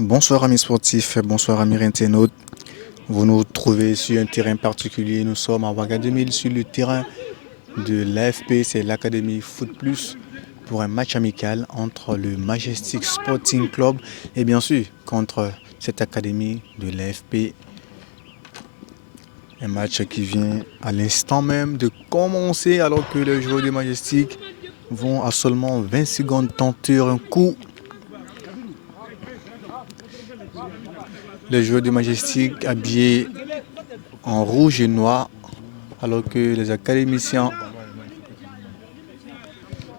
Bonsoir amis sportifs, bonsoir amis internautes. Vous nous trouvez sur un terrain particulier. Nous sommes à Ouaga 2000 sur le terrain de l'AFP, c'est l'Académie Foot Plus, pour un match amical entre le Majestic Sporting Club et bien sûr contre cette académie de l'AFP. Un match qui vient à l'instant même de commencer alors que les joueurs du Majestic vont à seulement 20 secondes tenter un coup. Les joueurs du Majestic habillés en rouge et noir alors que les académiciens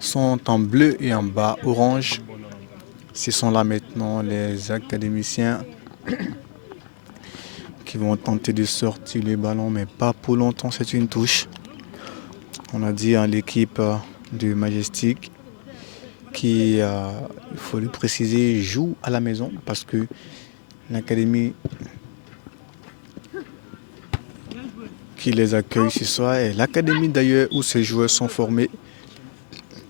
sont en bleu et en bas orange. Ce sont là maintenant les académiciens qui vont tenter de sortir le ballon, mais pas pour longtemps, c'est une touche. On a dit à l'équipe de Majestic qui, il faut le préciser, joue à la maison parce que l'académie qui les accueille ce soir est l'académie d'ailleurs où ces joueurs sont formés.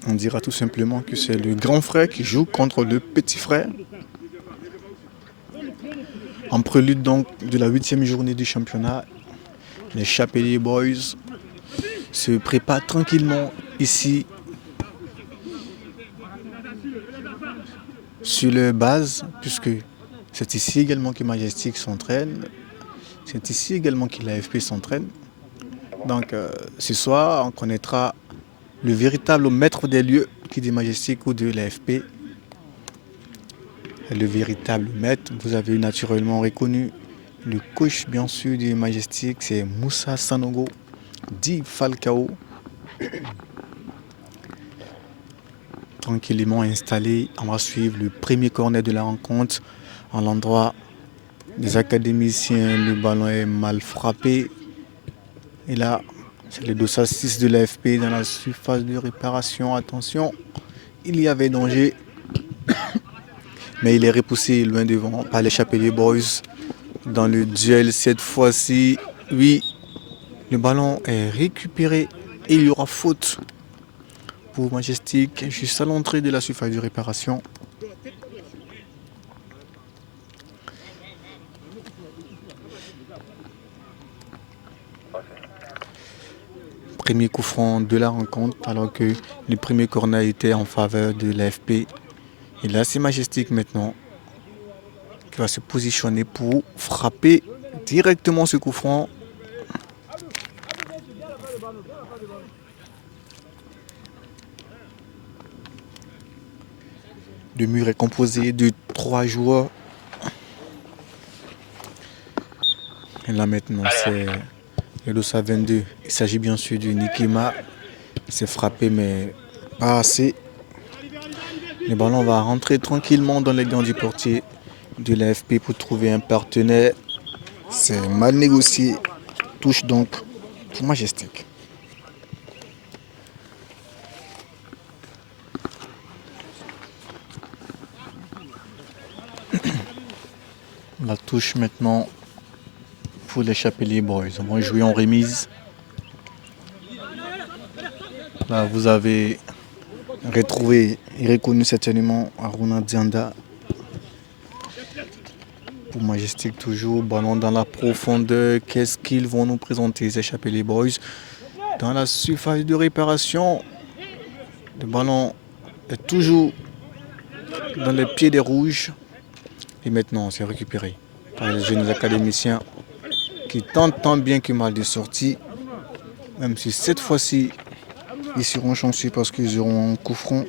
On dira tout simplement que c'est le grand frère qui joue contre le petit frère. En prélude donc de la 8e journée du championnat, les Chapelier Boys se préparent tranquillement ici sur leur base, puisque c'est ici également que Majestic s'entraîne, c'est ici également que l'AFP s'entraîne. Donc ce soir, on connaîtra le véritable maître des lieux qui dit Majestic ou de l'AFP. Le véritable maître, vous avez naturellement reconnu le coach bien sûr du Majestic, c'est Moussa Sanogo, dit Falcao. Tranquillement installé, on va suivre le premier corner de la rencontre à l'endroit des académiciens. Le ballon est mal frappé et là c'est le dossard 6 de l'AFP dans la surface de réparation. Attention, il y avait danger mais il est repoussé loin devant par les Chapelier Boys dans le duel cette fois-ci. Oui, le ballon est récupéré et il y aura faute pour Majestic juste à l'entrée de la surface de réparation. Premier coup franc de la rencontre alors que le premier corner était en faveur de l'AFP. Et là c'est Majestic maintenant qui va se positionner pour frapper directement ce coup franc. Le mur est composé de 3 joueurs. Et là maintenant c'est le dossard 22. Il s'agit bien sûr de Nikima. C'est frappé mais pas assez. Le ballon va rentrer tranquillement dans les gants du portier de l'AFP pour trouver un partenaire. C'est mal négocié. Touche donc pour Majestic. La touche maintenant pour les Chapelier Boys. On va jouer en remise. Là, vous avez retrouvé et reconnu certainement Aruna Dianda. Pour Majestic toujours, ballon dans la profondeur. Qu'est-ce qu'ils vont nous présenter, ces Chapelier Boys? Dans la surface de réparation, le ballon est toujours dans les pieds des rouges. Et maintenant, c'est récupéré par les jeunes académiciens qui tentent tant bien que mal de sortie. Même si cette fois-ci, ils seront chanceux parce qu'ils auront un coup franc.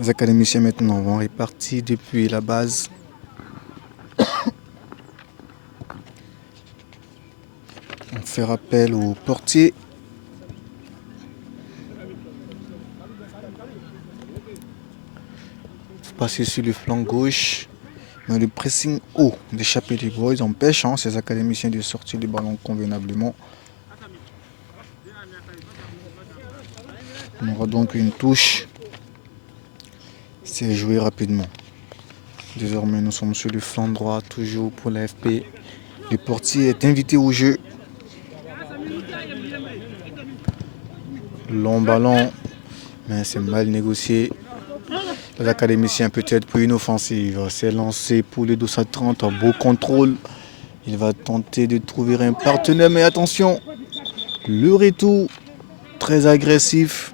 Les académiciens maintenant vont répartir depuis la base. On fait appel au portier. Passer sur le flanc gauche. Mais le pressing haut des Chapelier Boys empêche ces académiciens de sortir du ballon convenablement. On aura donc une touche. C'est joué rapidement. Désormais, nous sommes sur le flanc droit, toujours pour l'AFP. Le portier est invité au jeu. Long ballon, mais c'est mal négocié. Les académiciens peut-être pour une offensive. C'est lancé pour les 230. Beau contrôle. Il va tenter de trouver un partenaire, mais attention, le retour très agressif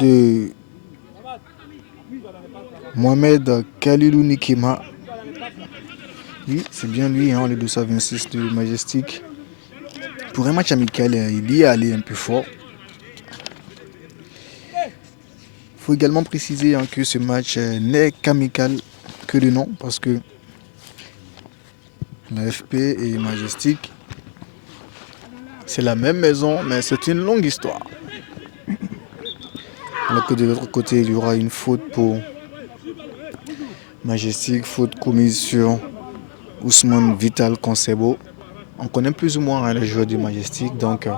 de Mohamed Khalilou Nikema. Oui, c'est bien lui, les 226 de Majestic. Pour un match amical, il y est allé un peu fort. Il faut également préciser que ce match n'est qu'amical que de nom, parce que l'AFP et Majestic, c'est la même maison, mais c'est une longue histoire. Alors que de l'autre côté, il y aura une faute pour Majestic, faute commise sur Ousmane Vital Konsebo. On connaît plus ou moins les joueurs du Majestic, donc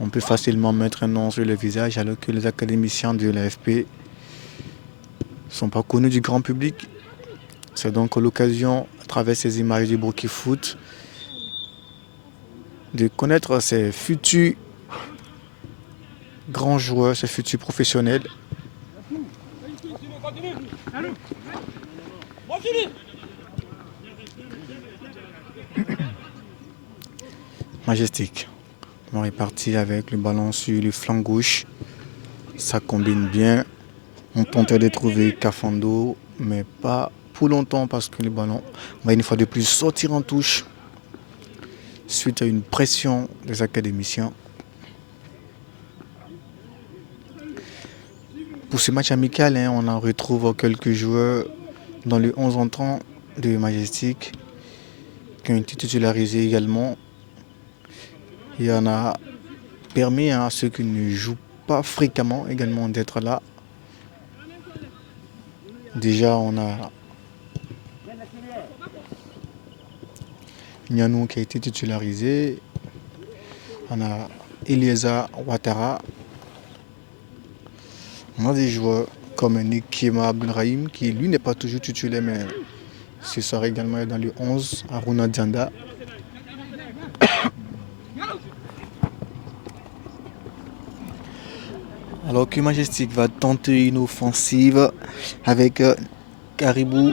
on peut facilement mettre un nom sur le visage, alors que les académiciens de l'AFP ne sont pas connus du grand public. C'est donc l'occasion, à travers ces images du Burki Foot, de connaître ces futurs grands joueurs, ces futurs professionnels. Majestic. On est parti avec le ballon sur le flanc gauche. Ça combine bien. On tentait de trouver Kafando, mais pas pour longtemps parce que le ballon va une fois de plus sortir en touche suite à une pression des académiciens. Pour ce match amical, on en retrouve quelques joueurs dans le 11 entrant de Majestic qui ont été titularisés également. Il y en a permis à ceux qui ne jouent pas fréquemment également d'être là. Déjà, on a Nianou qui a été titularisé. On a Elieza Ouattara. On a des joueurs comme Nikema Abdelrahim qui lui n'est pas toujours titulaire, mais ce soir également est dans le 11. Aruna Dianda. Alors que Majestic va tenter une offensive avec Caribou.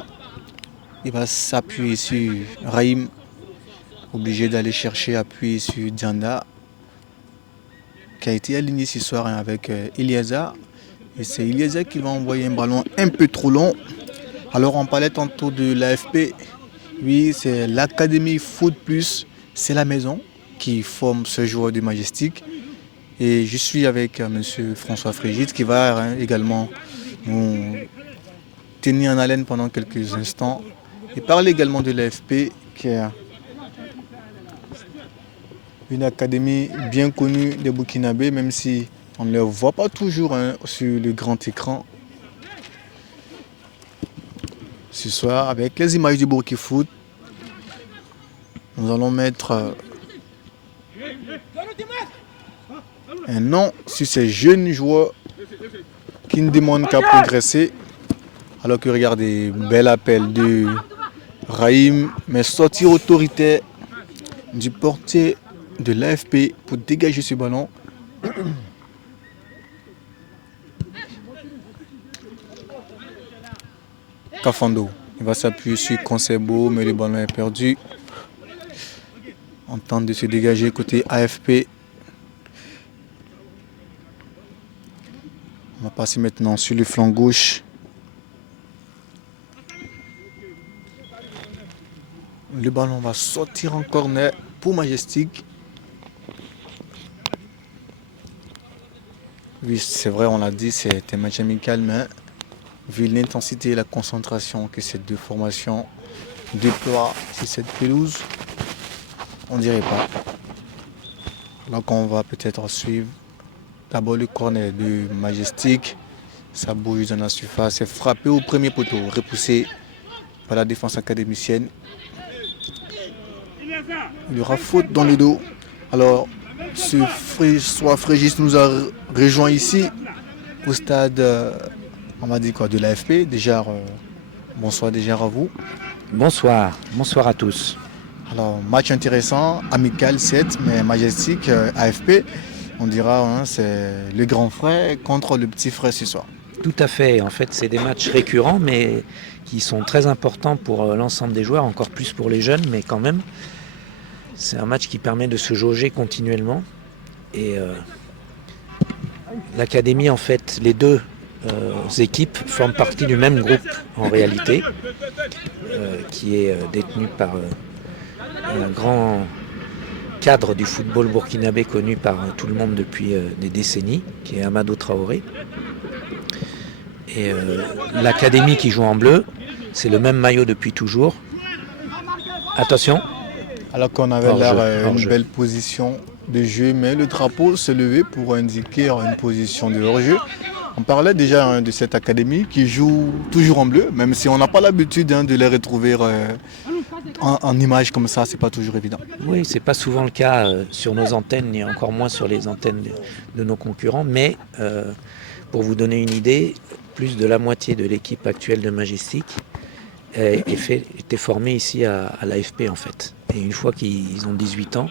Il va s'appuyer sur Rahim. Obligé d'aller chercher appui sur Dianda, qui a été aligné ce soir avec Elieza. Et c'est Elieza qui va envoyer un ballon un peu trop long. Alors on parlait tantôt de l'AFP. Oui, c'est l'Académie Foot Plus. C'est la maison qui forme ce joueur du Majestic. Et je suis avec M. François Frégide qui va également nous tenir en haleine pendant quelques instants. Et parler également de l'AFP qui est une académie bien connue des Burkinabés, même si on ne les voit pas toujours sur le grand écran. Ce soir, avec les images du Burki Foot, nous allons mettre un nom sur ces jeunes joueurs qui ne demandent qu'à progresser. Alors que regardez, bel appel de Rahim, mais sortie autoritaire du portier de l'AFP pour dégager ce ballon. Kafando, il va s'appuyer sur Konsebo, mais le ballon est perdu. On tente de se dégager côté AFP. On va passer maintenant sur le flanc gauche. Le ballon va sortir en corner pour Majestic. Oui, c'est vrai, on l'a dit, c'est un match amical, mais vu l'intensité et la concentration que ces deux formations déploient sur cette pelouse, on dirait pas. Donc on va peut-être suivre d'abord le corner de Majestic. Ça bouge dans la surface, c'est frappé au premier poteau, repoussé par la défense académicienne. Il y aura faute dans le dos. Alors, soit Frégis nous a rejoint ici au stade, on va dire quoi, de l'AFP. Déjà, bonsoir déjà à vous. Bonsoir à tous. Alors, match intéressant, amical 7, mais majestique, AFP. On dira, hein, c'est le grand frère contre le petit frère ce soir. Tout à fait. En fait, c'est des matchs récurrents, mais qui sont très importants pour l'ensemble des joueurs, encore plus pour les jeunes, mais quand même, c'est un match qui permet de se jauger continuellement. Et l'académie, en fait, les deux équipes forment partie du même groupe en réalité, qui est détenu par un grand cadre du football burkinabé connu par tout le monde depuis des décennies, qui est Amadou Traoré. Et l'académie qui joue en bleu, c'est le même maillot depuis toujours. Attention. Alors qu'on avait l'air une belle position de jeu, mais le drapeau se levait pour indiquer une position de hors-jeu. On parlait déjà de cette académie qui joue toujours en bleu, même si on n'a pas l'habitude de les retrouver en images comme ça, c'est pas toujours évident. Oui, c'est pas souvent le cas sur nos antennes, et encore moins sur les antennes de nos concurrents, mais pour vous donner une idée, plus de la moitié de l'équipe actuelle de Majestic était formée ici à l'AFP en fait. Et une fois qu'ils ont 18 ans,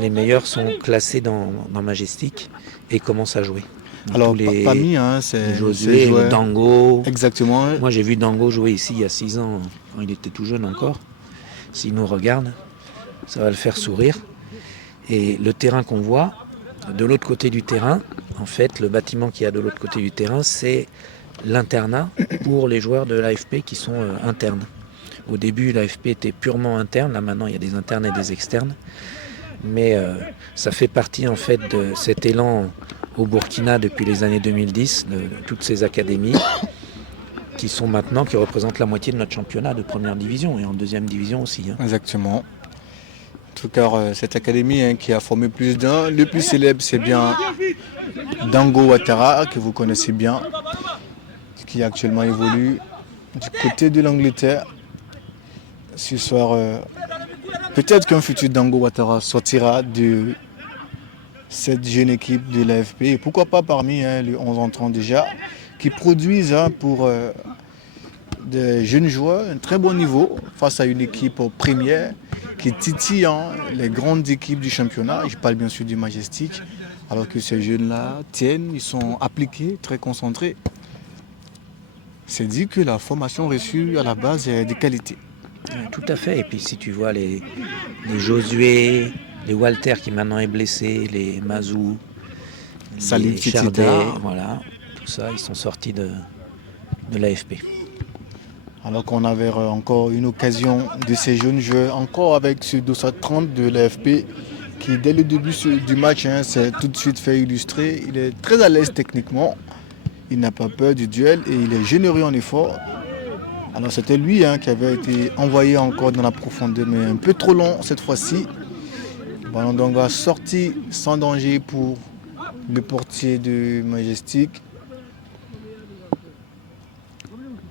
les meilleurs sont classés dans Majestic et commencent à jouer. Donc alors, parmi, c'est Josué, le Dango. Exactement. Moi, j'ai vu Dango jouer ici il y a 6 ans, quand il était tout jeune encore. S'il nous regarde, ça va le faire sourire. Et le terrain qu'on voit, de l'autre côté du terrain, en fait, le bâtiment qu'il y a de l'autre côté du terrain, c'est l'internat pour les joueurs de l'AFP qui sont internes. Au début, l'AFP était purement interne. Là, maintenant, il y a des internes et des externes. Mais ça fait partie, en fait, de cet élan au Burkina depuis les années 2010, de toutes ces académies qui représentent la moitié de notre championnat de première division et en deuxième division aussi. Exactement. En tout cas, cette académie qui a formé plus d'un. Le plus célèbre, c'est bien Dango Ouattara, que vous connaissez bien, qui actuellement évolue du côté de l'Angleterre. Ce soir, peut-être qu'un futur Dango Ouattara sortira de cette jeune équipe de l'AFP. Et pourquoi pas parmi les 11 entrants déjà, qui produisent pour des jeunes joueurs un très bon niveau face à une équipe première qui titille les grandes équipes du championnat. Je parle bien sûr du Majestic, alors que ces jeunes-là tiennent, ils sont appliqués, très concentrés. C'est dit que la formation reçue à la base est de qualité. Tout à fait. Et puis si tu vois les Josué, les Walter qui maintenant est blessé, les Mazou, Salim les Chardé, voilà, tout ça, ils sont sortis de l'AFP. Alors qu'on avait encore une occasion de ces jeunes joueurs, encore avec ce 230 de l'AFP, qui dès le début du match s'est tout de suite fait illustrer. Il est très à l'aise techniquement, il n'a pas peur du duel et il est généreux en effort. Alors c'était lui qui avait été envoyé encore dans la profondeur, mais un peu trop long cette fois-ci. Ballon donc va sortir sans danger pour le portier de Majestic.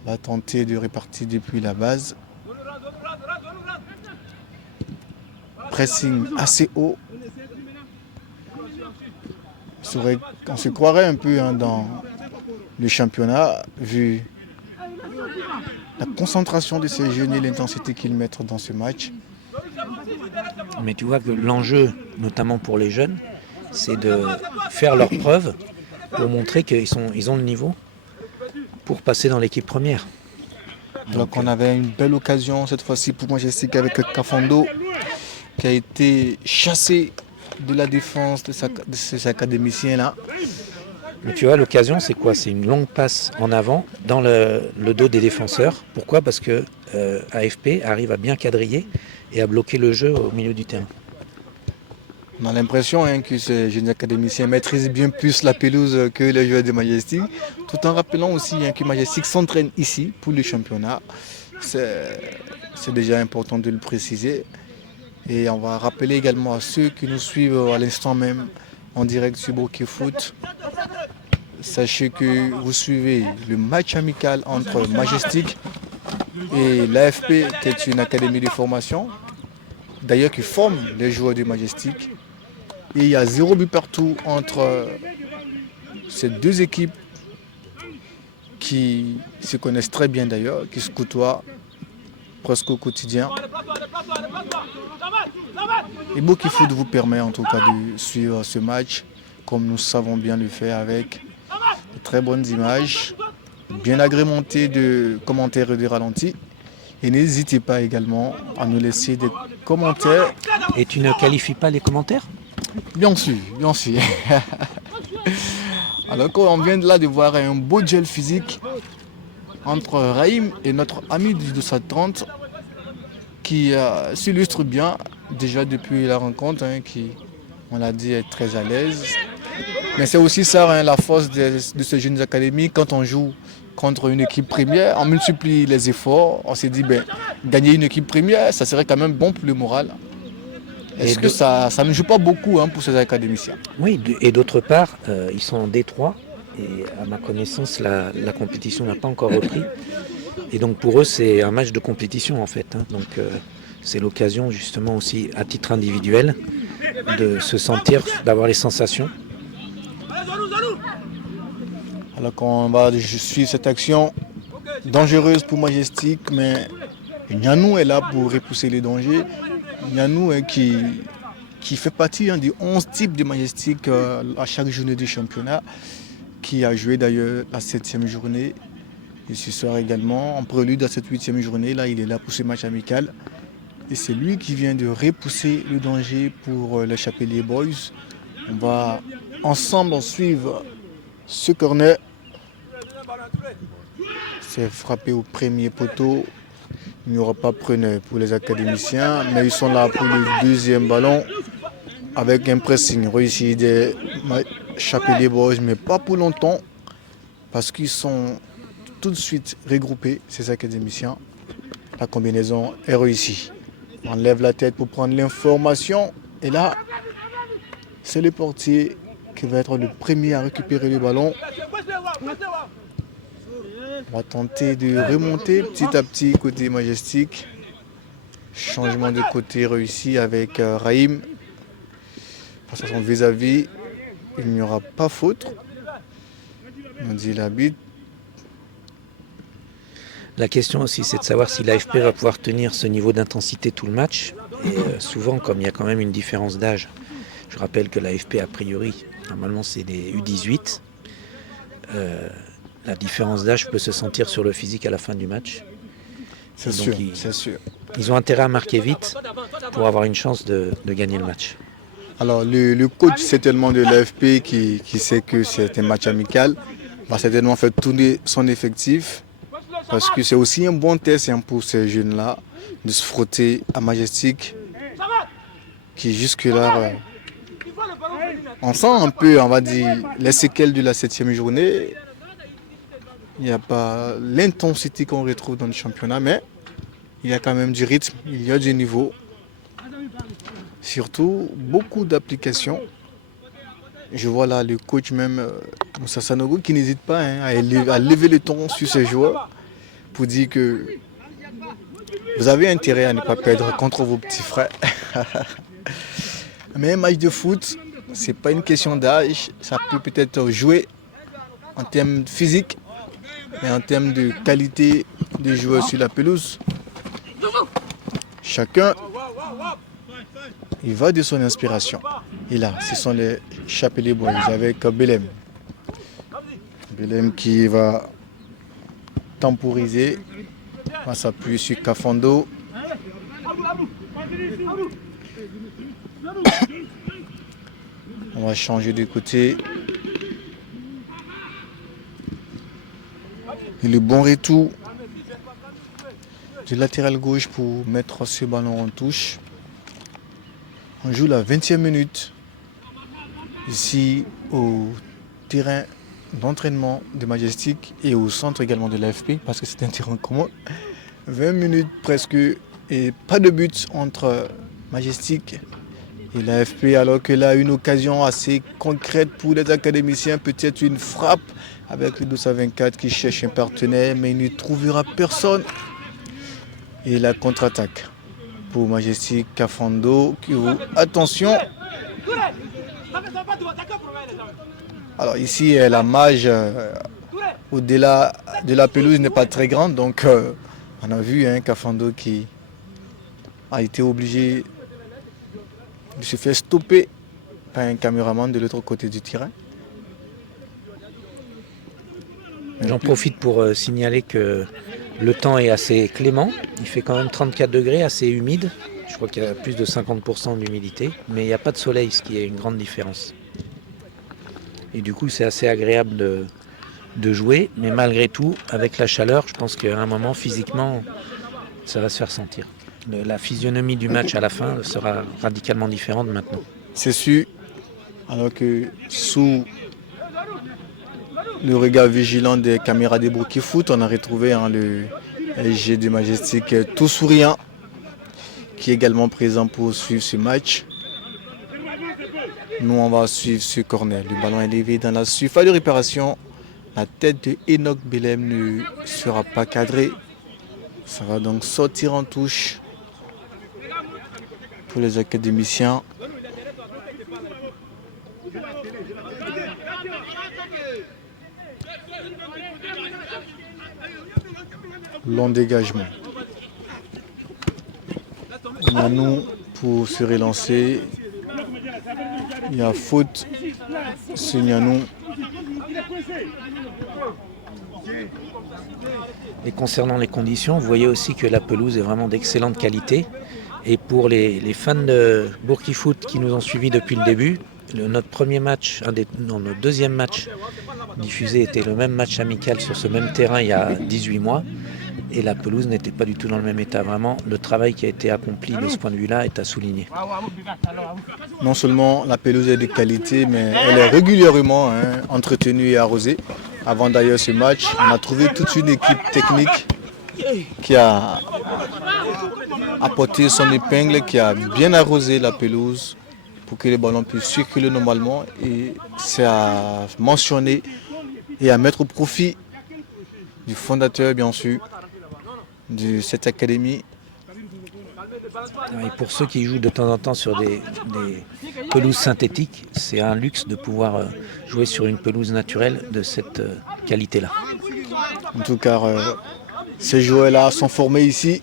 Va tenter de répartir depuis la base. Pressing assez haut. On se croirait un peu dans le championnat, vu la concentration de ces jeunes et l'intensité qu'ils mettent dans ce match. Mais tu vois que l'enjeu, notamment pour les jeunes, c'est de faire leurs preuves pour montrer qu'ils ont le niveau pour passer dans l'équipe première. Donc on avait une belle occasion cette fois-ci pour Majestic avec Kafando qui a été chassé de la défense de ces académiciens-là. Mais tu vois, l'occasion, c'est quoi? C'est une longue passe en avant dans le dos des défenseurs. Pourquoi? Parce que AFP arrive à bien quadriller et à bloquer le jeu au milieu du terrain. On a l'impression que ces jeunes académiciens maîtrisent bien plus la pelouse que les joueurs de Majestic, tout en rappelant aussi que Majestic s'entraîne ici pour le championnat. C'est déjà important de le préciser. Et on va rappeler également à ceux qui nous suivent à l'instant même en direct sur Bokeh Foot. Sachez que vous suivez le match amical entre Majestic et l'AFP, qui est une académie de formation, d'ailleurs qui forme les joueurs du Majestic. Et il y a 0 but partout entre ces deux équipes qui se connaissent très bien d'ailleurs, qui se côtoient presque au quotidien. Et Boki Foot vous permet en tout cas de suivre ce match comme nous savons bien le faire avec de très bonnes images, bien agrémentées de commentaires et de ralentis. Et n'hésitez pas également à nous laisser des commentaires. Et tu ne qualifies pas les commentaires? Bien sûr, bien sûr. Alors on vient de là de voir un beau duel physique entre Raïm et notre ami du 230 qui s'illustre bien déjà depuis la rencontre, qui, on l'a dit, est très à l'aise. Mais c'est aussi ça, la force de ces jeunes académies. Quand on joue contre une équipe première, on multiplie les efforts. On s'est dit, gagner une équipe première, ça serait quand même bon pour le moral. Est-ce que ça ne joue pas beaucoup pour ces académiciens? Oui, et d'autre part, ils sont en D3 et à ma connaissance, la compétition n'a pas encore repris. Et donc pour eux, c'est un match de compétition en fait. Donc c'est l'occasion justement aussi à titre individuel de se sentir, d'avoir les sensations. Alors qu'on va suivre cette action dangereuse pour Majestic, mais Nianou est là pour repousser les dangers. Nianou qui fait partie des 11 types de Majestic à chaque journée du championnat, qui a joué d'ailleurs la 7e journée. Et ce soir également, en prélude à cette 8e journée, là, il est là pour ce match amical. Et c'est lui qui vient de repousser le danger pour les Chapelier Boys. On va ensemble suivre ce corner. C'est frappé au premier poteau. Il n'y aura pas preneur pour les académiciens, mais ils sont là pour le deuxième ballon avec un pressing réussi des Chapelier Boys, mais pas pour longtemps parce qu'ils sont tout de suite regroupés, ces académiciens. La combinaison est réussie. On lève la tête pour prendre l'information et là, c'est le portier qui va être le premier à récupérer le ballon. On va tenter de remonter petit à petit côté Majestic. Changement de côté réussi avec Raïm. Face à son vis-à-vis, il n'y aura pas faute. On dit l'arbitre. La question aussi, c'est de savoir si l'AFP va pouvoir tenir ce niveau d'intensité tout le match. Et souvent, comme il y a quand même une différence d'âge, je rappelle que l'AFP, a priori, normalement c'est des U18. La différence d'âge peut se sentir sur le physique à la fin du match. C'est sûr, c'est sûr. Ils ont intérêt à marquer vite pour avoir une chance de gagner le match. Alors le coach certainement de l'AFP qui sait que c'est un match amical va certainement faire tourner son effectif parce que c'est aussi un bon test pour ces jeunes-là de se frotter à Majestic qui jusque-là on sent un peu, on va dire, les séquelles de la 7e journée. Il n'y a pas l'intensité qu'on retrouve dans le championnat, mais il y a quand même du rythme, il y a du niveau. Surtout, beaucoup d'applications. Je vois là le coach même, Moussa Sanogo, qui n'hésite pas à lever le ton sur ses joueurs pour dire que vous avez intérêt à ne pas perdre contre vos petits frères. Mais un match de foot, c'est pas une question d'âge, ça peut peut-être jouer en termes physiques, mais en termes de qualité des joueurs sur la pelouse. Chacun, il va de son inspiration. Et là, ce sont les Chapelier Boys avec Belem. Belem qui va temporiser, va s'appuyer sur Kafando. On va changer de côté. Et le bon retour du latéral gauche pour mettre ce ballon en touche. On joue la 20e minute ici au terrain d'entraînement de Majestic et au centre également de l'AFP parce que c'est un terrain commun. 20 minutes presque et pas de but entre Majestic et l'AFP alors que là une occasion assez concrète pour les académiciens, peut-être une frappe avec le 224 qui cherche un partenaire mais il ne trouvera personne. Et la contre-attaque pour Majestic, Kafando qui ouvre. Attention. Alors ici la marge au-delà de la pelouse n'est pas très grande donc on a vu Kafando qui a été obligé de se faire stopper par un caméraman de l'autre côté du terrain. J'en profite pour signaler que le temps est assez clément. Il fait quand même 34 degrés, assez humide. Je crois qu'il y a plus de 50% d'humidité, mais il n'y a pas de soleil, ce qui est une grande différence. Et du coup, c'est assez agréable de jouer, mais malgré tout, avec la chaleur, je pense qu'à un moment, physiquement, ça va se faire sentir. La physionomie du match à la fin sera radicalement différente maintenant. C'est sûr, alors que sous le regard vigilant des caméras des Burki Foot, on a retrouvé le LG du Majestic tout souriant, qui est également présent pour suivre ce match. Nous, on va suivre ce corner. Le ballon est levé dans la surface de réparation. La tête de Enoch Belem ne sera pas cadrée. Ça va donc sortir en touche pour les académiciens. Long dégagement. Nianou pour se relancer. Il y a faute sur Nianou. Et concernant les conditions, vous voyez aussi que la pelouse est vraiment d'excellente qualité. Et pour les fans de Burki Foot qui nous ont suivis depuis le début, notre premier match, notre deuxième match diffusé était le même match amical sur ce même terrain il y a 18 mois. Et la pelouse n'était pas du tout dans le même état. Vraiment, le travail qui a été accompli de ce point de vue-là est à souligner. Non seulement la pelouse est de qualité, mais elle est régulièrement entretenue et arrosée. Avant d'ailleurs ce match, on a trouvé toute une équipe technique qui a apporté son épingle, qui a bien arrosé la pelouse pour que les ballons puissent circuler normalement. Et c'est à mentionner et à mettre au profit du fondateur, bien sûr, de cette académie. Et pour ceux qui jouent de temps en temps sur des pelouses synthétiques, c'est un luxe de pouvoir jouer sur une pelouse naturelle de cette qualité-là. En tout cas, ces joueurs-là sont formés ici.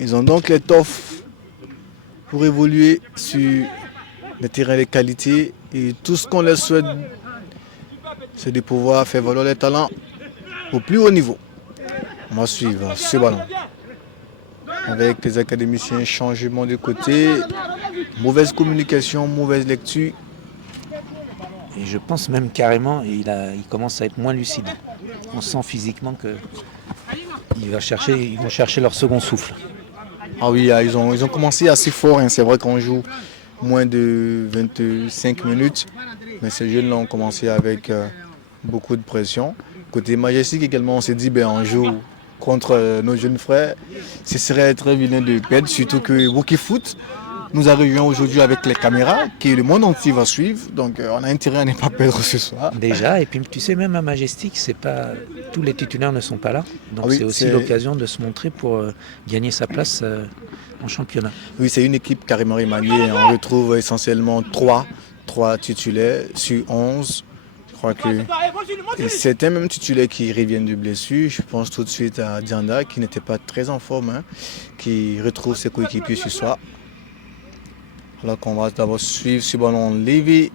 Ils ont donc l'étoffe pour évoluer sur des terrains de qualité. Et tout ce qu'on leur souhaite, c'est de pouvoir faire valoir les talents au plus haut niveau. On va suivre ce ballon. Avec les académiciens, changement de côté, mauvaise communication, mauvaise lecture. Et je pense même carrément, il commence à être moins lucide. On sent physiquement qu'ils vont chercher leur second souffle. Ah oui, ils ont commencé assez fort. C'est vrai qu'on joue moins de 25 minutes. Mais ces jeunes-là ont commencé avec beaucoup de pression. Côté Majestic également, on s'est dit, on joue contre nos jeunes frères. Ce serait très vilain de perdre, surtout que Burki Foot nous a rejoint aujourd'hui avec les caméras, que le monde entier va suivre. Donc on a intérêt à ne pas perdre ce soir. Déjà, et puis tu sais, même à Majestic, tous les titulaires ne sont pas là. Donc c'est aussi l'occasion de se montrer pour gagner sa place en championnat. Oui, c'est une équipe carrément remaniée. On retrouve essentiellement 3 titulaires sur 11. Je crois que certains même titulaires qui reviennent de blessure. Je pense tout de suite à Dianda qui n'était pas très en forme, qui retrouve ses coéquipiers ce soir. Alors qu'on va d'abord suivre ce ballon levé,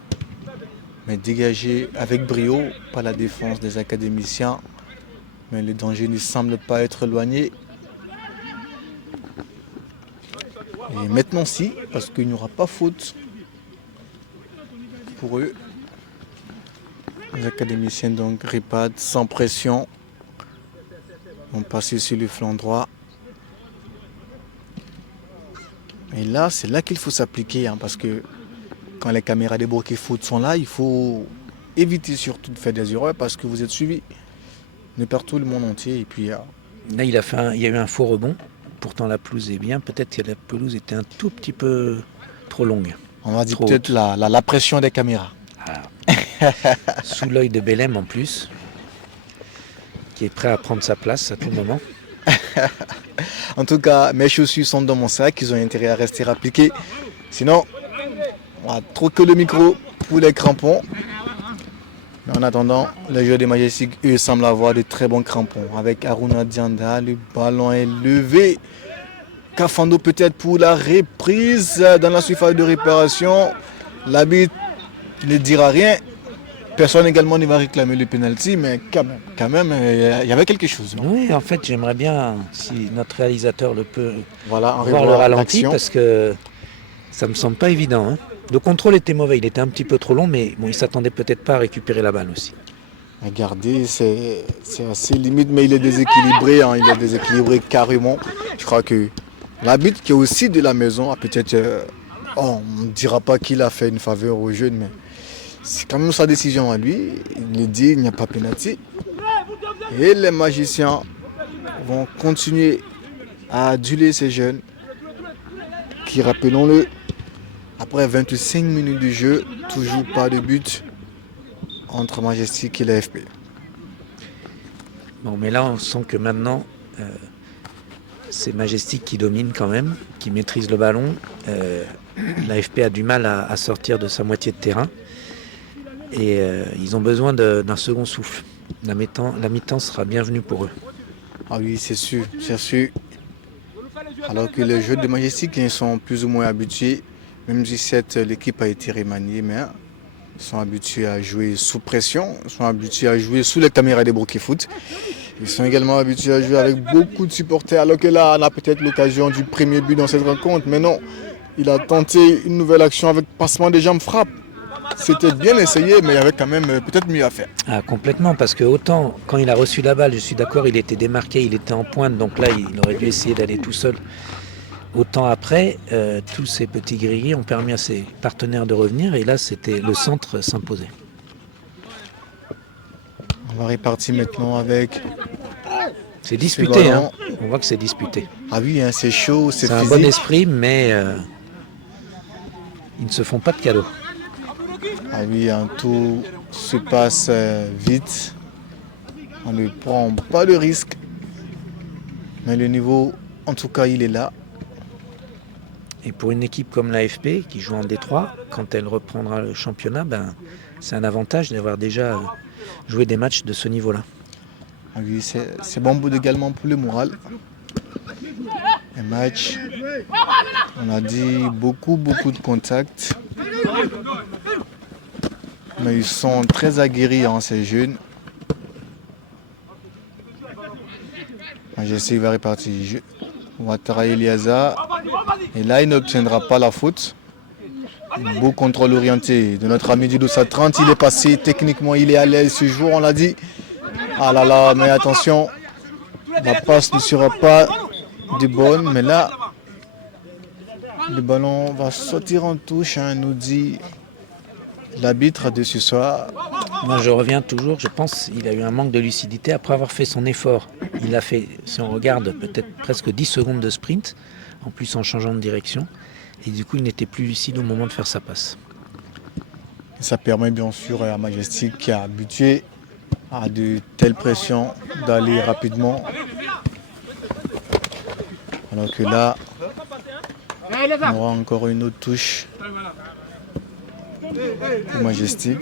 mais dégagé avec brio par la défense des académiciens. Mais le danger ne semble pas être éloigné. Et maintenant si, parce qu'il n'y aura pas faute pour eux. Les académiciens donc ripadent sans pression. Vont passer sur le flanc droit. Et là, c'est là qu'il faut s'appliquer, parce que quand les caméras des Burki Foot sont là, il faut éviter surtout de faire des erreurs parce que vous êtes suivis de partout le monde entier. Et puis, là, il y a eu un faux rebond. Pourtant, la pelouse est bien. Peut-être que la pelouse était un tout petit peu trop longue. On va dire peut-être la pression des caméras. Sous l'œil de Belem en plus, qui est prêt à prendre sa place à tout moment. En tout cas, mes chaussures sont dans mon sac, ils ont intérêt à rester appliqués. Sinon, on va troquer le micro pour les crampons. Mais en attendant, les joueurs des Majestic, eux, semblent avoir de très bons crampons. Avec Aruna Dianda, le ballon est levé. Kafando peut-être pour la reprise dans la surface de réparation. L'arbitre ne dira rien. Personne également ne va réclamer le penalty, mais quand même, il y avait quelque chose. Non? Oui, en fait, j'aimerais bien, si notre réalisateur le peut, Voilà, on voir le revoit ralenti, l'action. parce que ça me semble pas évident. Hein. Le contrôle était mauvais, il était un petit peu trop long, mais bon, il s'attendait peut-être pas à récupérer la balle aussi. Regardez, c'est assez limite, mais il est déséquilibré. Hein, il est déséquilibré carrément. Je crois que l'arbitre qui est aussi de la maison a peut-être... on ne dira pas qu'il a fait une faveur aux jeunes, mais c'est quand même sa décision à lui. Il dit il n'y a pas pénalty. Et les magiciens vont continuer à aduler ces jeunes qui, rappelons-le, après 25 minutes de jeu, toujours pas de but entre Majestic et l'AFP. Bon, mais là, on sent que maintenant, c'est Majestic qui domine quand même, qui maîtrise le ballon. L'AFP a du mal à sortir de sa moitié de terrain. Et ils ont besoin d'un second souffle. La mi-temps sera bienvenue pour eux. Ah oui, c'est sûr, c'est sûr. Alors que les jeux de Majestic, ils sont plus ou moins habitués, même si l'équipe a été remaniée, mais ils sont habitués à jouer sous pression, ils sont habitués à jouer sous les caméras des Broquet Foot. Ils sont également habitués à jouer avec beaucoup de supporters, alors que là, on a peut-être l'occasion du premier but dans cette rencontre. Mais non, il a tenté une nouvelle action avec passement des jambes, frappe. C'était bien essayé, mais il y avait quand même peut-être mieux à faire. Ah, complètement, parce que autant quand il a reçu la balle, je suis d'accord, il était démarqué, il était en pointe, donc là, il aurait dû essayer d'aller tout seul. Autant après, tous ces petits grillés ont permis à ses partenaires de revenir, et là, c'était le centre s'imposait. On va répartir maintenant avec... C'est disputé, hein. On voit que c'est disputé. Ah oui, hein, c'est chaud, c'est un physique. bon esprit, mais ils ne se font pas de cadeaux. Ah oui, tout se passe vite. On ne prend pas de risque. Mais le niveau, en tout cas, il est là. Et pour une équipe comme l'AFP, qui joue en Détroit, quand elle reprendra le championnat, c'est un avantage d'avoir déjà joué des matchs de ce niveau-là. Ah oui, c'est bon également pour le moral. Un match, on a dit beaucoup de contacts. Mais ils sont très aguerris, hein, ces jeunes. Majestic va répartir. Ouattara Eliaza. Et là, il n'obtiendra pas la faute. Beau contrôle orienté de notre ami du Dossa 30. Il est passé techniquement, il est à l'aise ce jour, on l'a dit. Ah là là, mais attention. La passe ne sera pas de bonne. Mais là, le ballon va sortir en touche, hein, nous dit l'arbitre de ce soir. Moi, je reviens toujours, je pense qu'il a eu un manque de lucidité après avoir fait son effort. Il a fait, si on regarde, peut-être presque 10 secondes de sprint, en plus en changeant de direction. Et du coup, il n'était plus lucide au moment de faire sa passe. Ça permet bien sûr à Majestic, qui est habitué à de telles pressions, d'aller rapidement. Alors que là, on aura encore une autre touche pour Majestic.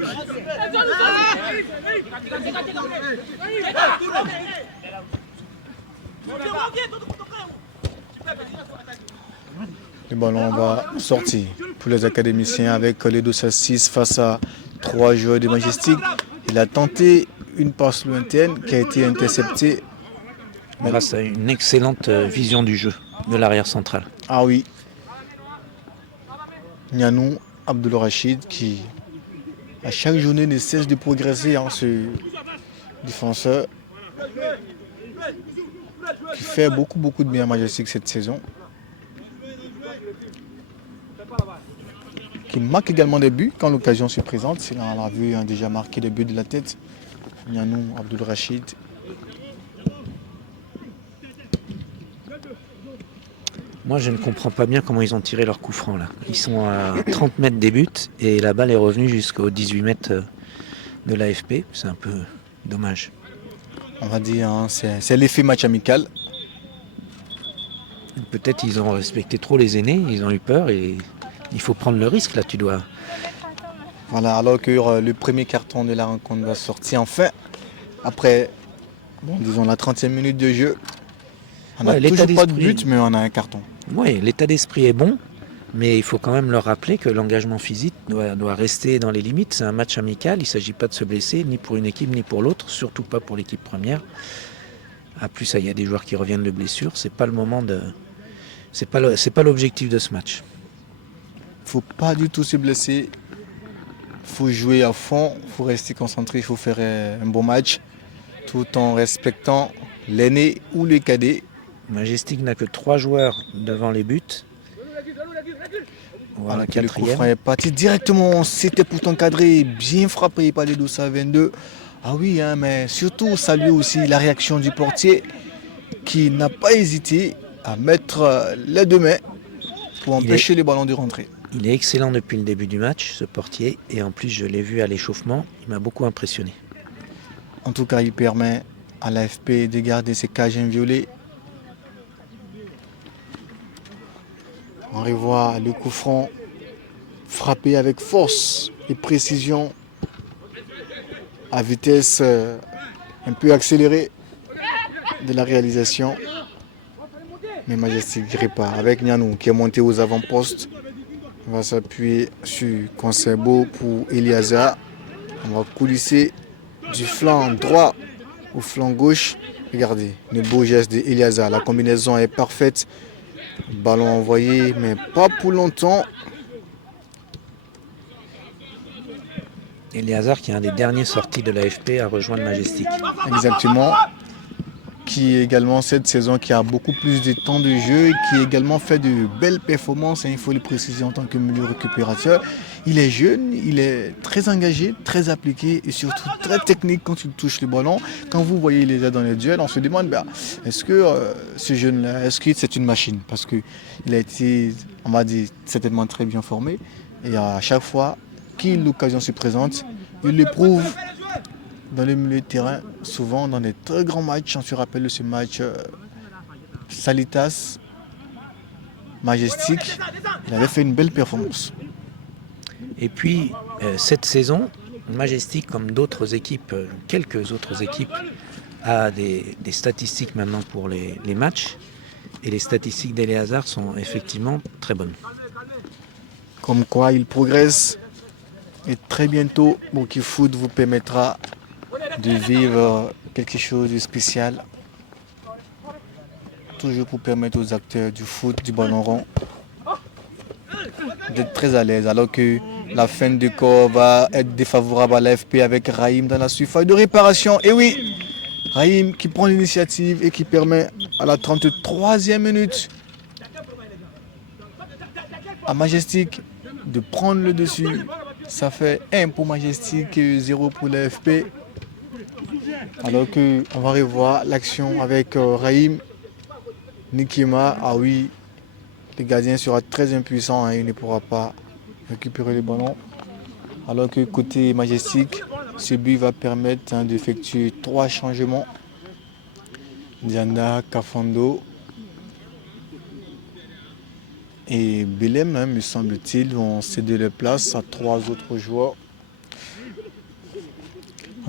Le ballon va sortir pour les académiciens avec les Dossa 6 face à 3 joueurs de Majestic. Il a tenté une passe lointaine qui a été interceptée. Grâce à une excellente vision du jeu de l'arrière central. Ah oui. Nianou Abdul Rachid qui, à chaque journée, ne cesse de progresser, hein, ce défenseur qui fait beaucoup de bien à Majestic cette saison. Qui marque également des buts quand l'occasion se présente. On a vu déjà marqué des buts de la tête. Nianou Abdul Rachid. Moi, je ne comprends pas bien comment ils ont tiré leur coup franc là. Ils sont à 30 mètres des buts et la balle est revenue jusqu'aux 18 mètres de l'AFP. C'est un peu dommage. On va dire, hein, c'est l'effet match amical. Peut-être ils ont respecté trop les aînés, ils ont eu peur et il faut prendre le risque là, tu dois. Voilà, alors que le premier carton de la rencontre va sortir enfin après, disons, la 30e minute de jeu. On n'a toujours pas de but, mais on a un carton. Oui, l'état d'esprit est bon, mais il faut quand même leur rappeler que l'engagement physique doit rester dans les limites. C'est un match amical, il ne s'agit pas de se blesser, ni pour une équipe ni pour l'autre, surtout pas pour l'équipe première. En plus, il y a des joueurs qui reviennent de blessure, c'est pas le moment de... C'est pas l'objectif de ce match. Faut pas du tout se blesser. Faut jouer à fond, faut rester concentré, il faut faire un bon match tout en respectant l'aîné ou le cadet. Majestic n'a que 3 joueurs devant les buts. Voilà, Alors que le coup quatrième. franc est parti directement, c'était pourtant cadré, bien frappé par les Dossa 22. Ah oui, hein, mais surtout saluer aussi la réaction du portier qui n'a pas hésité à mettre les deux mains pour empêcher les ballons de rentrer. Il est excellent depuis le début du match, ce portier, et en plus je l'ai vu à l'échauffement, il m'a beaucoup impressionné. En tout cas, il permet à l'AFP de garder ses cages inviolées. On revoit le coup franc frappé avec force et précision à vitesse un peu accélérée de la réalisation. Mais Majestic répare avec Nianou qui est monté aux avant-postes. On va s'appuyer sur Conserbo pour Eliasa. On va coulisser du flanc droit au flanc gauche. Regardez, le beau geste d'Eliasa. La combinaison est parfaite. Ballon envoyé, mais pas pour longtemps. Eleazar qui est un des derniers sortis de l'AFP à rejoindre Majestic. Exactement. Qui est également cette saison qui a beaucoup plus de temps de jeu et qui a également fait de belles performances, il faut le préciser en tant que milieu récupérateur. Il est jeune, il est très engagé, très appliqué et surtout très technique quand il touche le ballon. Quand vous voyez les aides dans les duels, on se demande est-ce que ce jeune-là, est-ce que c'est une machine? Parce qu'il a été, on va dire, certainement très bien formé et à chaque fois que l'occasion se présente, il le prouve dans le milieu de terrain, souvent dans des très grands matchs. On se rappelle de ce match Salitas, Majestic. Il avait fait une belle performance. Et puis, cette saison, Majestic, comme d'autres équipes, quelques autres équipes, a des statistiques maintenant pour les matchs. Et les statistiques d'Eleazar sont effectivement très bonnes. Comme quoi, il progresse. Et très bientôt, Moki Foot vous permettra de vivre quelque chose de spécial. Toujours pour permettre aux acteurs du foot, du ballon rond, d'être très à l'aise. Alors que la fin de corps va être défavorable à l'AFP avec Raïm dans la surface de réparation. Et oui, Raïm qui prend l'initiative et qui permet à la 33e minute à Majestic de prendre le dessus. Ça fait 1 pour Majestic et 0 pour l'AFP. Alors qu'on va revoir l'action avec Raïm, Nikima. Ah oui, le gardien sera très impuissant, hein, il ne pourra pas récupérer le ballon. Alors que côté Majestic, ce but va permettre d'effectuer 3 changements. Diana, Kafando et Belem, hein, me semble-t-il, vont céder leur place à 3 autres joueurs.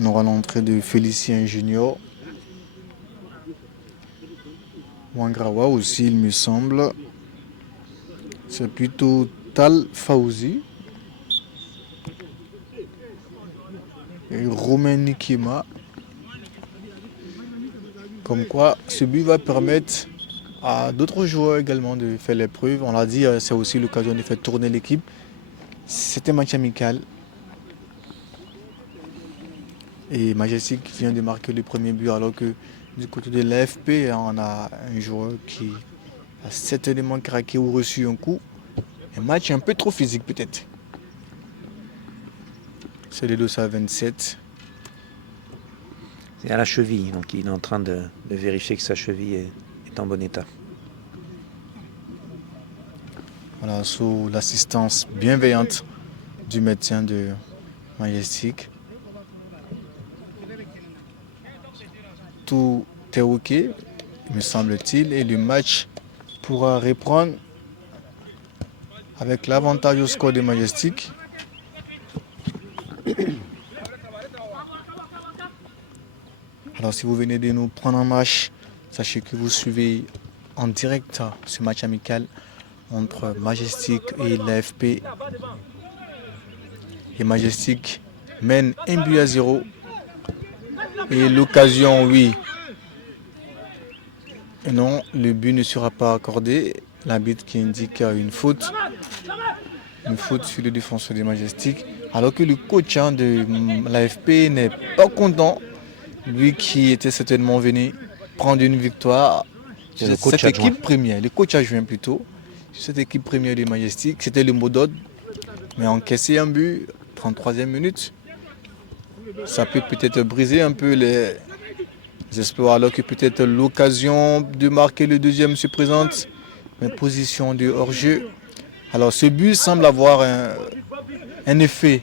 On aura l'entrée de Félicien Junior. Wangrawa aussi, il me semble. C'est plutôt Tal Fauzi. Et Romain Nikima. Comme quoi, ce but va permettre à d'autres joueurs également de faire l'épreuve. On l'a dit, c'est aussi l'occasion de faire tourner l'équipe. C'était un match amical. Et Majestic vient de marquer le premier but alors que du côté de l'AFP, on a un joueur qui a certainement craqué ou reçu un coup. Un match un peu trop physique peut-être. C'est le Dossa 27. C'est à la cheville, donc il est en train de vérifier que sa cheville est en bon état. Voilà, sous l'assistance bienveillante du médecin de Majestic. Tout est ok, me semble-t-il, et le match pourra reprendre avec l'avantage au score de Majestic. Alors si vous venez de nous prendre en marche, sachez que vous suivez en direct ce match amical entre Majestic et l'AFP. Et Majestic mène 1-0. Et l'occasion, oui. Et non, le but ne sera pas accordé. L'arbitre qui indique une faute. Une faute sur le défenseur des Majestic. Alors que le coach de l'AFP n'est pas content. Lui qui était certainement venu prendre une victoire. C'est le coach cette équipe première, le coach adjoint plutôt. Cette équipe première des Majestic, c'était le mot d'ordre. Mais encaisser un but, 33e minute, ça peut peut-être briser un peu les espoirs. Alors que peut-être l'occasion de marquer le deuxième se présente. Mais position de hors-jeu. Alors ce but semble avoir un effet,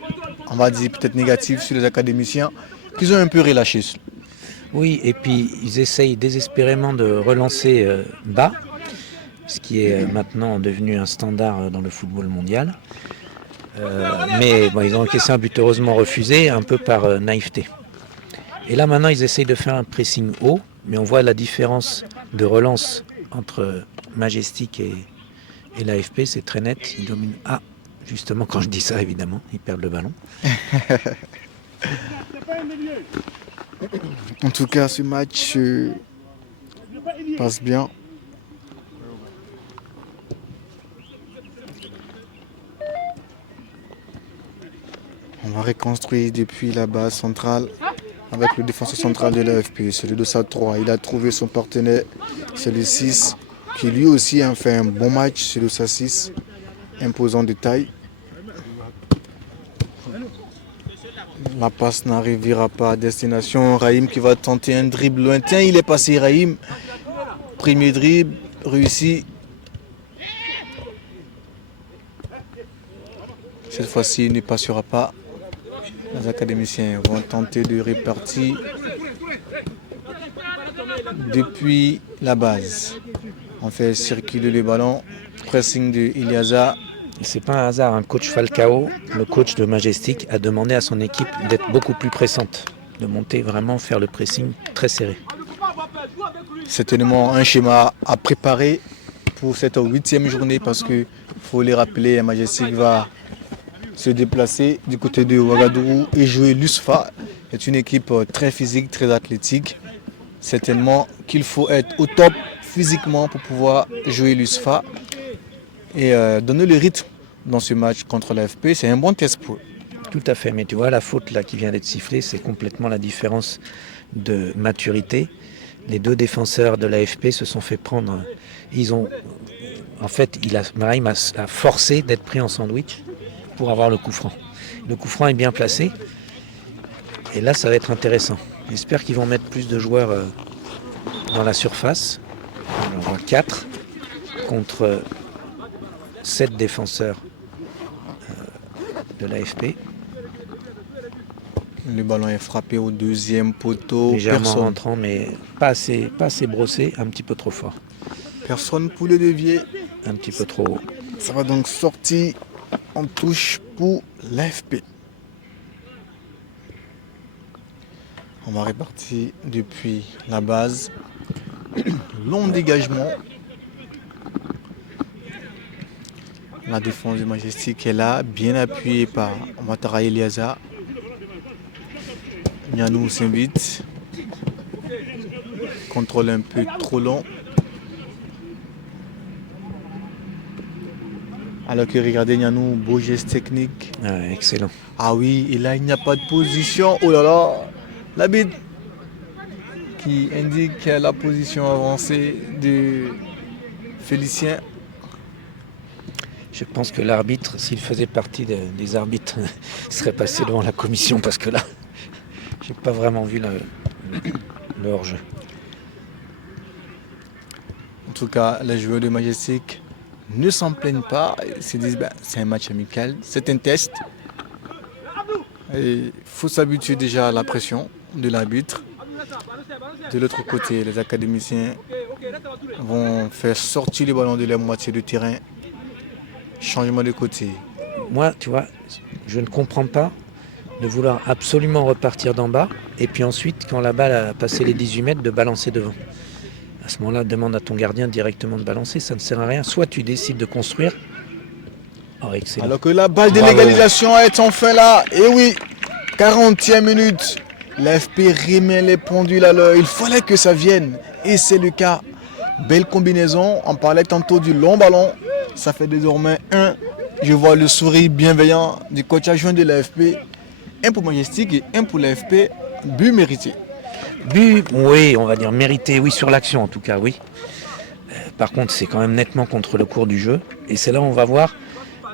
on va dire peut-être négatif sur les académiciens, qu'ils ont un peu relâché. Oui, et puis ils essayent désespérément de relancer bas, ce qui est maintenant devenu un standard dans le football mondial. Mais bon, ils ont encaissé un but heureusement refusé, un peu par naïveté. Et là maintenant ils essayent de faire un pressing haut, mais on voit la différence de relance entre Majestic et l'AFP, c'est très net, ils dominent. Ah, justement quand je dis ça évidemment, ils perdent le ballon. En tout cas, ce match passe bien. On va reconstruire depuis la base centrale avec le défenseur central de l'AFP. C'est le Dossa 3. Il a trouvé son partenaire, c'est le 6, qui lui aussi a fait un bon match. C'est le Dossa 6, imposant de taille. La passe n'arrivera pas à destination. Raïm qui va tenter un dribble lointain. Il est passé Raïm. Premier dribble, réussi. Cette fois-ci, il ne passera pas. Les académiciens vont tenter de répartir depuis la base. On fait circuler le ballon. Pressing de Iliaza. C'est pas un hasard, un coach Falcao, le coach de Majestic, a demandé à son équipe d'être beaucoup plus pressante, de monter vraiment, faire le pressing très serré. C'est tellement un schéma à préparer pour cette 8e journée parce qu'il faut les rappeler, Majestic va se déplacer du côté de Ouagadougou et jouer l'USFA. C'est une équipe très physique, très athlétique. Certainement qu'il faut être au top physiquement pour pouvoir jouer l'USFA. Et donner le rythme dans ce match contre l'AFP, c'est un bon test pour eux. Tout à fait, mais tu vois, la faute là qui vient d'être sifflée, c'est complètement la différence de maturité. Les deux défenseurs de l'AFP se sont fait prendre. Brahim a forcé d'être pris en sandwich pour avoir le coup franc. Le coup franc est bien placé. Et là, ça va être intéressant. J'espère qu'ils vont mettre plus de joueurs dans la surface. Alors, 4 contre 7 défenseurs de l'AFP. Le ballon est frappé au deuxième poteau. Légèrement rentrant, mais pas assez brossé, un petit peu trop fort. Personne pour le dévier. Un petit peu trop haut. Ça va donc sortir en touche pour l'AFP. On va répartir depuis la base. Long dégagement. La défense du Majestic est là, bien appuyée par Ouattara Eliaza. Nianou s'invite. Contrôle un peu trop long. Alors que regardez Nianou, beau geste technique. Ah, excellent. Ah oui, et là il n'y a pas de position. Oh là là, l'arbitre qui indique la position avancée de Félicien. Je pense que l'arbitre, s'il faisait partie des arbitres, serait passé devant la commission parce que là, j'ai pas vraiment vu le hors-jeu. En tout cas, les joueurs de Majestic ne s'en plaignent pas. Ils se disent c'est un match amical, c'est un test. Il faut s'habituer déjà à la pression de l'arbitre. De l'autre côté, les académiciens vont faire sortir les ballons de leur moitié de terrain. Changement de côté. Moi, tu vois, je ne comprends pas de vouloir absolument repartir d'en bas et puis ensuite, quand la balle a passé les 18 mètres, de balancer devant. À ce moment-là, demande à ton gardien directement de balancer, ça ne sert à rien. Soit tu décides de construire. Oh, excellent. Alors que la balle de Bravo. l'égalisation est enfin là. Et oui, 40e minute. L'AFP remet les pendules à l'heure. Il fallait que ça vienne. Et c'est le cas. Belle combinaison. On parlait tantôt du long ballon. Ça fait désormais 1. Je vois le sourire bienveillant du coach adjoint de l'AFP. 1 pour Majestic et 1 pour l'AFP. But mérité. But, oui, on va dire mérité, oui, sur l'action en tout cas, oui. Par contre, c'est quand même nettement contre le cours du jeu. Et c'est là où on va voir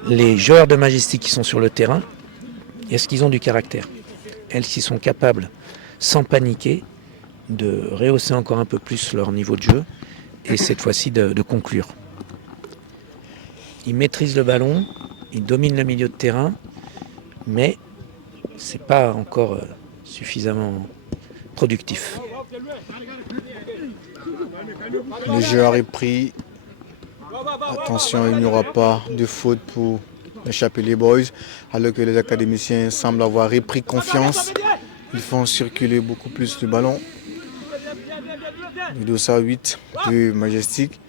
les joueurs de Majestic qui sont sur le terrain. Est-ce qu'ils ont du caractère? Est-ce qu'ils sont capables, sans paniquer, de rehausser encore un peu plus leur niveau de jeu et cette fois-ci de conclure. Ils maîtrisent le ballon, ils dominent le milieu de terrain, mais c'est pas encore suffisamment productif. Le joueur est pris. Attention, il n'y aura pas de faute pour les Chapelier Boys, alors que les académiciens semblent avoir repris confiance. Ils font circuler beaucoup plus le ballon. Le dossard 8 de Majestic.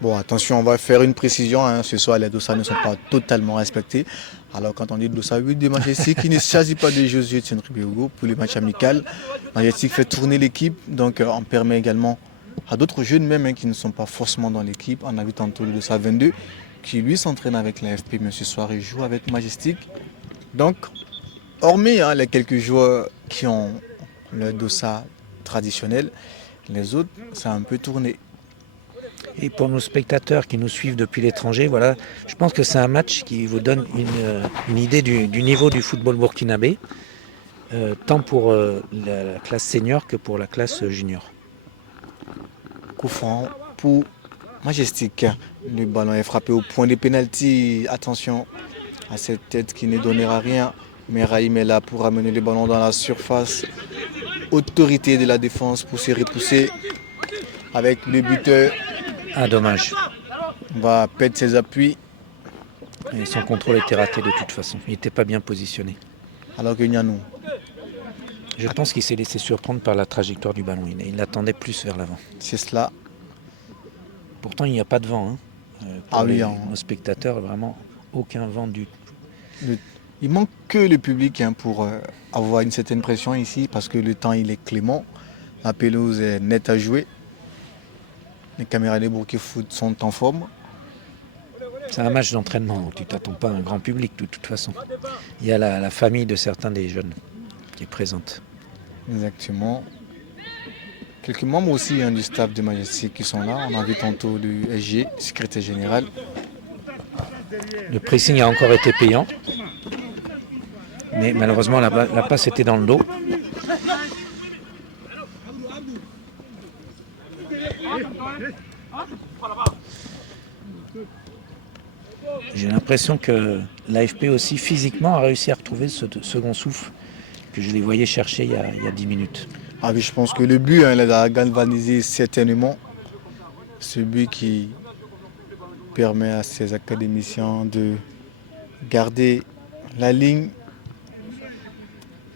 Bon, attention, on va faire une précision. Ce soir, les dossards ne sont pas totalement respectés. Alors, quand on dit dossard 8 de Majestic, il ne s'agit pas de Josué Tsenribeogo pour les matchs amicaux. Majestic fait tourner l'équipe, donc on permet également à d'autres jeunes même qui ne sont pas forcément dans l'équipe. On a vu tantôt le dossard 22 qui lui s'entraîne avec l'AFP, mais ce soir il joue avec Majestic. Donc, hormis les quelques joueurs qui ont le dossard traditionnel, les autres, ça a un peu tourné. Et pour nos spectateurs qui nous suivent depuis l'étranger, voilà, je pense que c'est un match qui vous donne une idée du niveau du football burkinabé, tant pour la classe senior que pour la classe junior. Coup franc pour Majestic. Le ballon est frappé au point de pénalty. Attention à cette tête qui ne donnera rien. Mais Raïm est là pour amener le ballon dans la surface. Autorité de la défense pour se repousser avec le buteur. Ah, dommage. On va perdre ses appuis. Et son contrôle était raté de toute façon. Il n'était pas bien positionné. Alors que Nianou. Je pense qu'il s'est laissé surprendre par la trajectoire du ballon. Il l'attendait plus vers l'avant. C'est cela. Pourtant, il n'y a pas de vent. Pour nos spectateurs, vraiment aucun vent du tout. Il manque que le public pour avoir une certaine pression ici parce que le temps il est clément. La pelouse est nette à jouer. Les caméras des Burkina Foot sont en forme. C'est un match d'entraînement, tu ne t'attends pas à un grand public de toute façon. Il y a la famille de certains des jeunes qui est présente. Exactement. Quelques membres aussi du staff de Majestic qui sont là. On a vu tantôt le SG, le secrétaire général. Le pressing a encore été payant. Mais malheureusement, la passe était dans le dos. J'ai l'impression que l'AFP aussi physiquement a réussi à retrouver ce second souffle que je les voyais chercher il y a 10 minutes. Ah oui, je pense que le but il a galvanisé certainement. Ce but qui permet à ces académiciens de garder la ligne.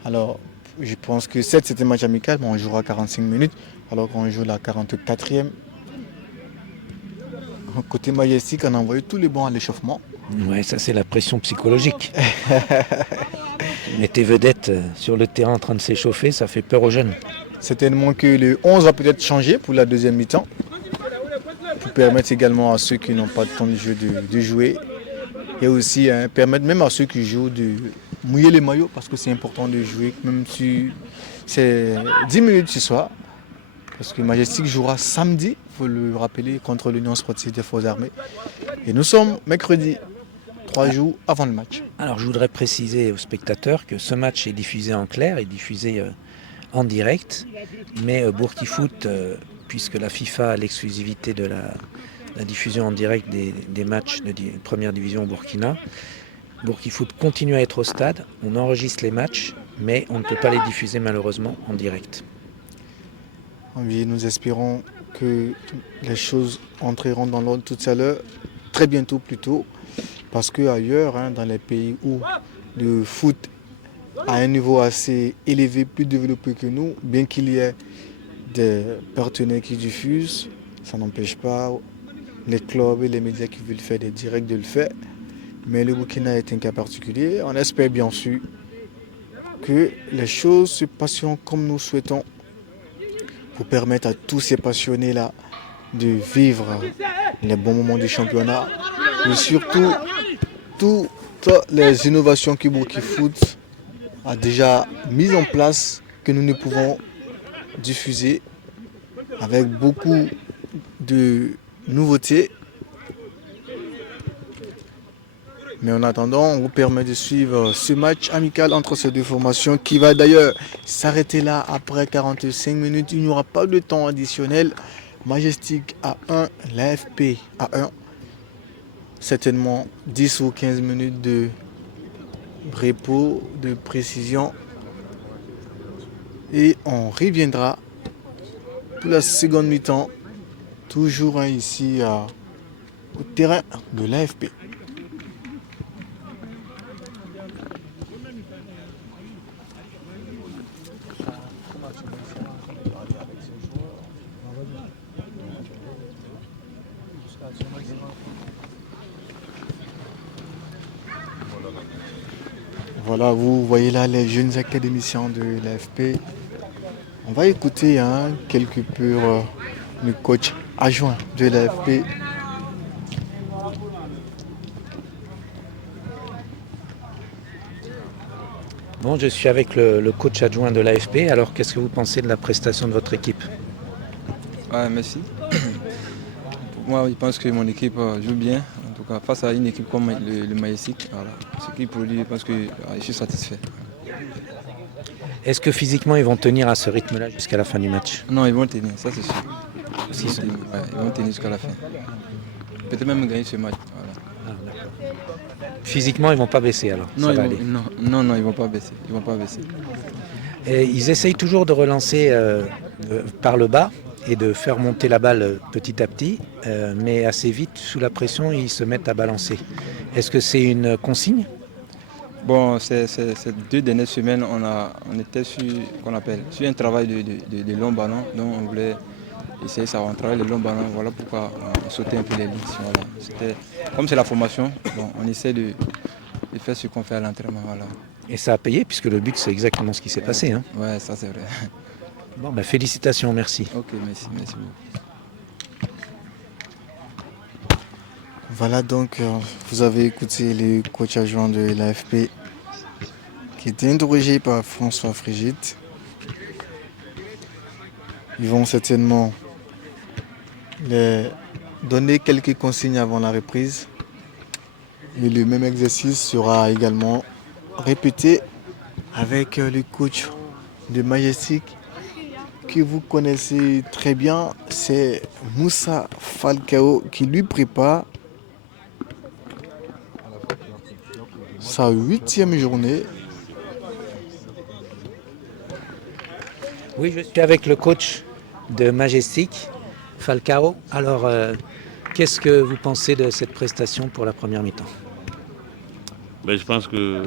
Alors, je pense que c'était un match amical, mais on jouera 45 minutes, alors qu'on joue la 44e. Côté Majestic, on a envoyé tous les bons à l'échauffement. Ouais, ça c'est la pression psychologique. Mais tes vedettes sur le terrain en train de s'échauffer, ça fait peur aux jeunes. Certainement que le 11 va peut-être changer pour la deuxième mi-temps. Pour permettre également à ceux qui n'ont pas de temps de jeu de jouer. Et aussi permettre même à ceux qui jouent de mouiller les maillots parce que c'est important de jouer, même si c'est 10 minutes ce soir. Parce que Majestic jouera samedi, il faut le rappeler, contre l'Union sportive des Forces armées. Et nous sommes mercredi, 3 jours avant le match. Alors je voudrais préciser aux spectateurs que ce match est diffusé en clair, est diffusé en direct. Mais Burkifoot, puisque la FIFA a l'exclusivité de la diffusion en direct des matchs de première division au Burkina, Burkifoot continue à être au stade. On enregistre les matchs, mais on ne peut pas les diffuser malheureusement en direct. Oui, nous espérons que les choses entreront dans l'ordre tout à l'heure, très bientôt plutôt, parce qu'ailleurs, dans les pays où le foot a un niveau assez élevé, plus développé que nous, bien qu'il y ait des partenaires qui diffusent, Ça n'empêche pas les clubs et les médias qui veulent faire des directs de le faire. Mais le Burkina est un cas particulier. On espère bien sûr que les choses se passeront comme nous souhaitons pour permettre à tous ces passionnés-là de vivre les bons moments du championnat et surtout toutes les innovations que Burkina Foot a déjà mises en place que nous ne pouvons diffuser avec beaucoup de nouveautés. Mais en attendant, on vous permet de suivre ce match amical entre ces deux formations qui va d'ailleurs s'arrêter là après 45 minutes. Il n'y aura pas de temps additionnel. Majestic à 1, l'AFP à 1. Certainement 10 ou 15 minutes de repos, de précision. Et on reviendra pour la seconde mi-temps, toujours ici au terrain de l'AFP. Voilà, vous voyez là les jeunes académiciens de l'AFP. On va écouter quelque peu le coach adjoint de l'AFP. Bon, je suis avec le coach adjoint de l'AFP. Alors, qu'est-ce que vous pensez de la prestation de votre équipe? Merci. Pour moi, je pense que mon équipe joue bien. En tout cas, face à une équipe comme le Majestic, voilà. Ce qui produit, je pense que je suis satisfait. Est-ce que physiquement, ils vont tenir à ce rythme-là jusqu'à la fin du match? Non, ils vont tenir, ça c'est sûr. Ils Ils vont tenir jusqu'à la fin. Peut-être même gagner ce match. Voilà. Ah, d'accord. Physiquement, ils vont pas baisser alors. Non, Ça ils va vont, aller. non, ils vont pas baisser. Ils vont pas baisser. Et ils essayent toujours de relancer par le bas et de faire monter la balle petit à petit, mais assez vite, sous la pression, ils se mettent à balancer. Est-ce que c'est une consigne? Bon, ces 2 dernières semaines, on était sur un travail de long ballon, donc on voulait essayer ça, on travaille les longs ballons, voilà pourquoi on sautait un peu les lignes. Voilà. Comme c'est la formation, bon, on essaie de faire ce qu'on fait à l'entraînement. Voilà. Et ça a payé, puisque le but, c'est exactement ce qui s'est passé. Hein. Ouais, ça c'est vrai. Bon, félicitations, merci. Ok, merci beaucoup. Voilà donc, vous avez écouté le coach adjoint de l'AFP qui était interrogé par François Frigide. Ils vont certainement donner quelques consignes avant la reprise. Et le même exercice sera également répété avec le coach de Majestic que vous connaissez très bien. C'est Moussa Falcao qui lui prépare sa 8e journée. Oui, je suis avec le coach de Majestic, Falcao. Alors, qu'est-ce que vous pensez de cette prestation pour la première mi-temps? Je pense que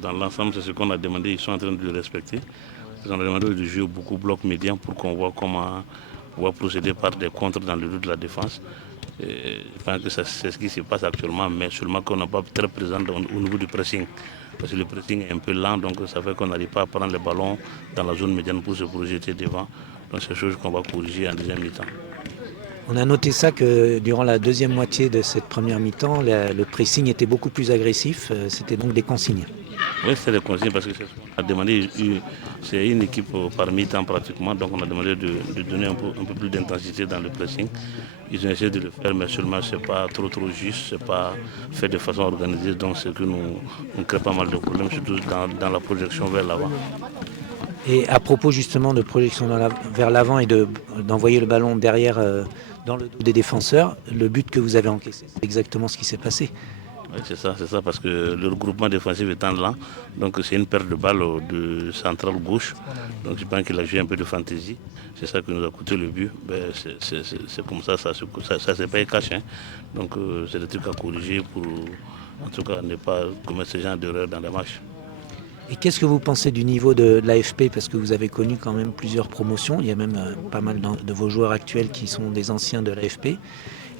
dans l'ensemble, c'est ce qu'on a demandé. Ils sont en train de le respecter. Ils ont demandé de jouer beaucoup bloc médian pour qu'on voit comment on va procéder par des contres dans le dos de la défense. Et je pense que c'est ce qui se passe actuellement, mais seulement qu'on n'est pas très présent au niveau du pressing. Parce que le pressing est un peu lent, donc ça fait qu'on n'arrive pas à prendre le ballon dans la zone médiane pour se projeter devant. Donc c'est chose qu'on va corriger en deuxième mi-temps. On a noté ça que durant la deuxième moitié de cette première mi-temps, le pressing était beaucoup plus agressif. C'était donc des consignes. Oui, c'est des consignes parce que c'est ce qu'on a demandé. C'est une équipe par mi-temps pratiquement, donc on a demandé de donner un peu plus d'intensité dans le pressing. Ils ont essayé de le faire, mais seulement ce n'est pas trop juste, ce n'est pas fait de façon organisée, donc c'est que nous crée pas mal de problèmes, surtout dans la projection vers l'avant. Et à propos justement de projection vers l'avant et d'envoyer le ballon derrière dans le dos des défenseurs, le but que vous avez encaissé, c'est exactement ce qui s'est passé. Oui, c'est ça, parce que le regroupement défensif étant lent, donc c'est une perte de balle de centrale gauche. Donc je pense qu'il a joué un peu de fantaisie. C'est ça qui nous a coûté le but. C'est comme ça s'est pas caché. Hein. Donc c'est des trucs à corriger pour en tout cas ne pas commettre ce genre d'erreur dans les matchs. Et qu'est-ce que vous pensez du niveau de l'AFP? Parce que vous avez connu quand même plusieurs promotions. Il y a même pas mal de vos joueurs actuels qui sont des anciens de l'AFP.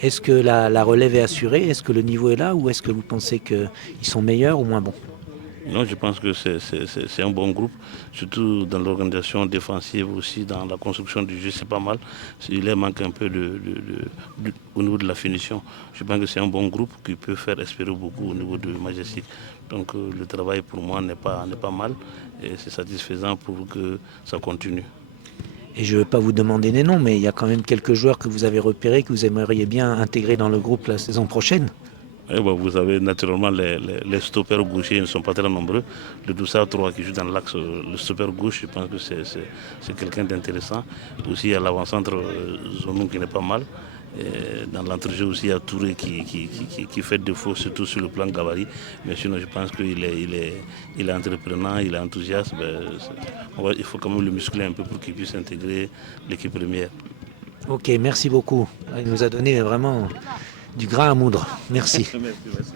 Est-ce que la relève est assurée? Est-ce que le niveau est là? Ou est-ce que vous pensez qu'ils sont meilleurs ou moins bons? Non, je pense que c'est un bon groupe, surtout dans l'organisation défensive aussi, dans la construction du jeu, c'est pas mal. Il leur manque un peu au niveau de la finition. Je pense que c'est un bon groupe qui peut faire espérer beaucoup au niveau de Majestic. Donc le travail pour moi n'est pas mal et c'est satisfaisant pour que ça continue. Et je ne veux pas vous demander des noms, mais il y a quand même quelques joueurs que vous avez repérés, que vous aimeriez bien intégrer dans le groupe la saison prochaine. Vous avez naturellement les stoppers gauchers ne sont pas très nombreux. Le Doussa 3 qui joue dans l'axe, le stopper gauche, je pense que c'est quelqu'un d'intéressant. Aussi, il y a l'avant-centre Zonou qui n'est pas mal. Et dans l'entrejeu aussi, il y a Touré qui fait défaut, surtout sur le plan gabarit. Mais sinon, je pense qu'il est entreprenant, il est enthousiaste. Il faut quand même le muscler un peu pour qu'il puisse intégrer l'équipe première. Ok, merci beaucoup. Il nous a donné vraiment du grain à moudre. Merci. Merci.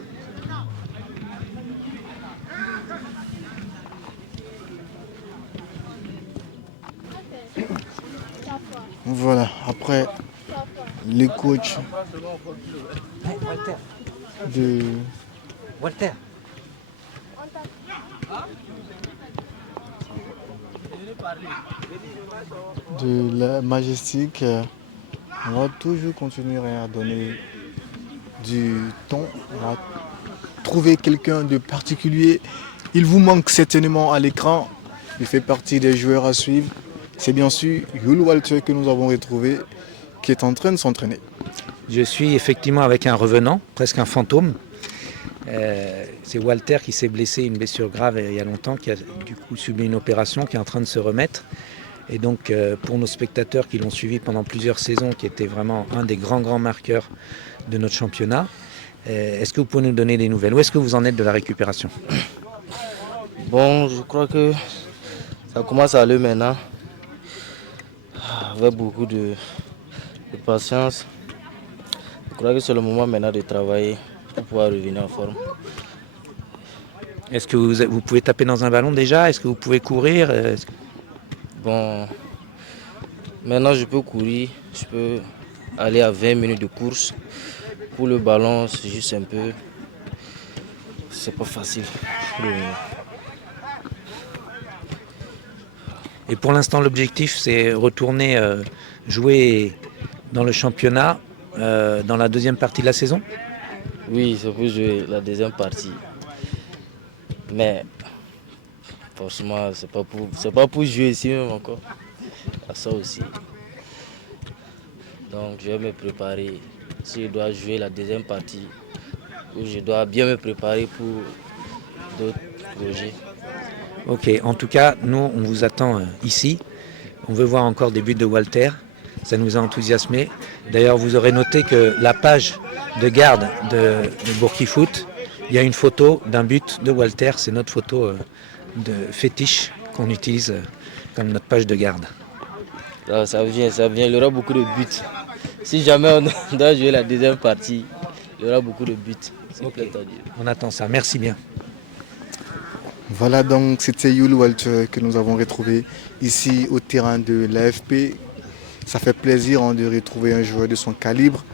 Voilà, après les coachs Walter. de la Majestic, on va toujours continuer à donner du temps, on va trouver quelqu'un de particulier. Il vous manque certainement à l'écran, il fait partie des joueurs à suivre. C'est bien sûr Yul Walter que nous avons retrouvé, qui est en train de s'entraîner. Je suis effectivement avec un revenant, presque un fantôme. C'est Walter qui s'est blessé, une blessure grave il y a longtemps, qui a du coup subi une opération, qui est en train de se remettre. Et donc pour nos spectateurs qui l'ont suivi pendant plusieurs saisons, qui était vraiment un des grands marqueurs de notre championnat, est-ce que vous pouvez nous donner des nouvelles? Où est-ce que vous en êtes de la récupération? Bon, je crois que ça commence à aller maintenant, avec beaucoup de patience. Je crois que c'est le moment maintenant de travailler pour pouvoir revenir en forme. Est-ce que vous pouvez taper dans un ballon déjà? Est-ce que vous pouvez courir? Bon, maintenant je peux courir, je peux aller à 20 minutes de course. Pour le ballon, c'est juste un peu... C'est pas facile. Et pour l'instant, l'objectif, c'est retourner jouer dans le championnat dans la deuxième partie de la saison? Oui, c'est pour jouer la deuxième partie. Mais forcément, c'est pas pour jouer ici même encore. À ça aussi. Donc je vais me préparer. Si je dois jouer la deuxième partie, je dois bien me préparer pour d'autres projets. Ok, en tout cas, nous, on vous attend ici. On veut voir encore des buts de Walter. Ça nous a enthousiasmés. D'ailleurs, vous aurez noté que la page de garde de Bourki-Foot, il y a une photo d'un but de Walter. C'est notre photo de fétiche qu'on utilise comme notre page de garde. Ça vient. Il y aura beaucoup de buts. Si jamais on doit jouer la deuxième partie, il y aura beaucoup de buts. Okay. On attend ça. Merci bien. Voilà donc, c'était Yul Walter que nous avons retrouvé ici au terrain de l'AFP. Ça fait plaisir de retrouver un joueur de son calibre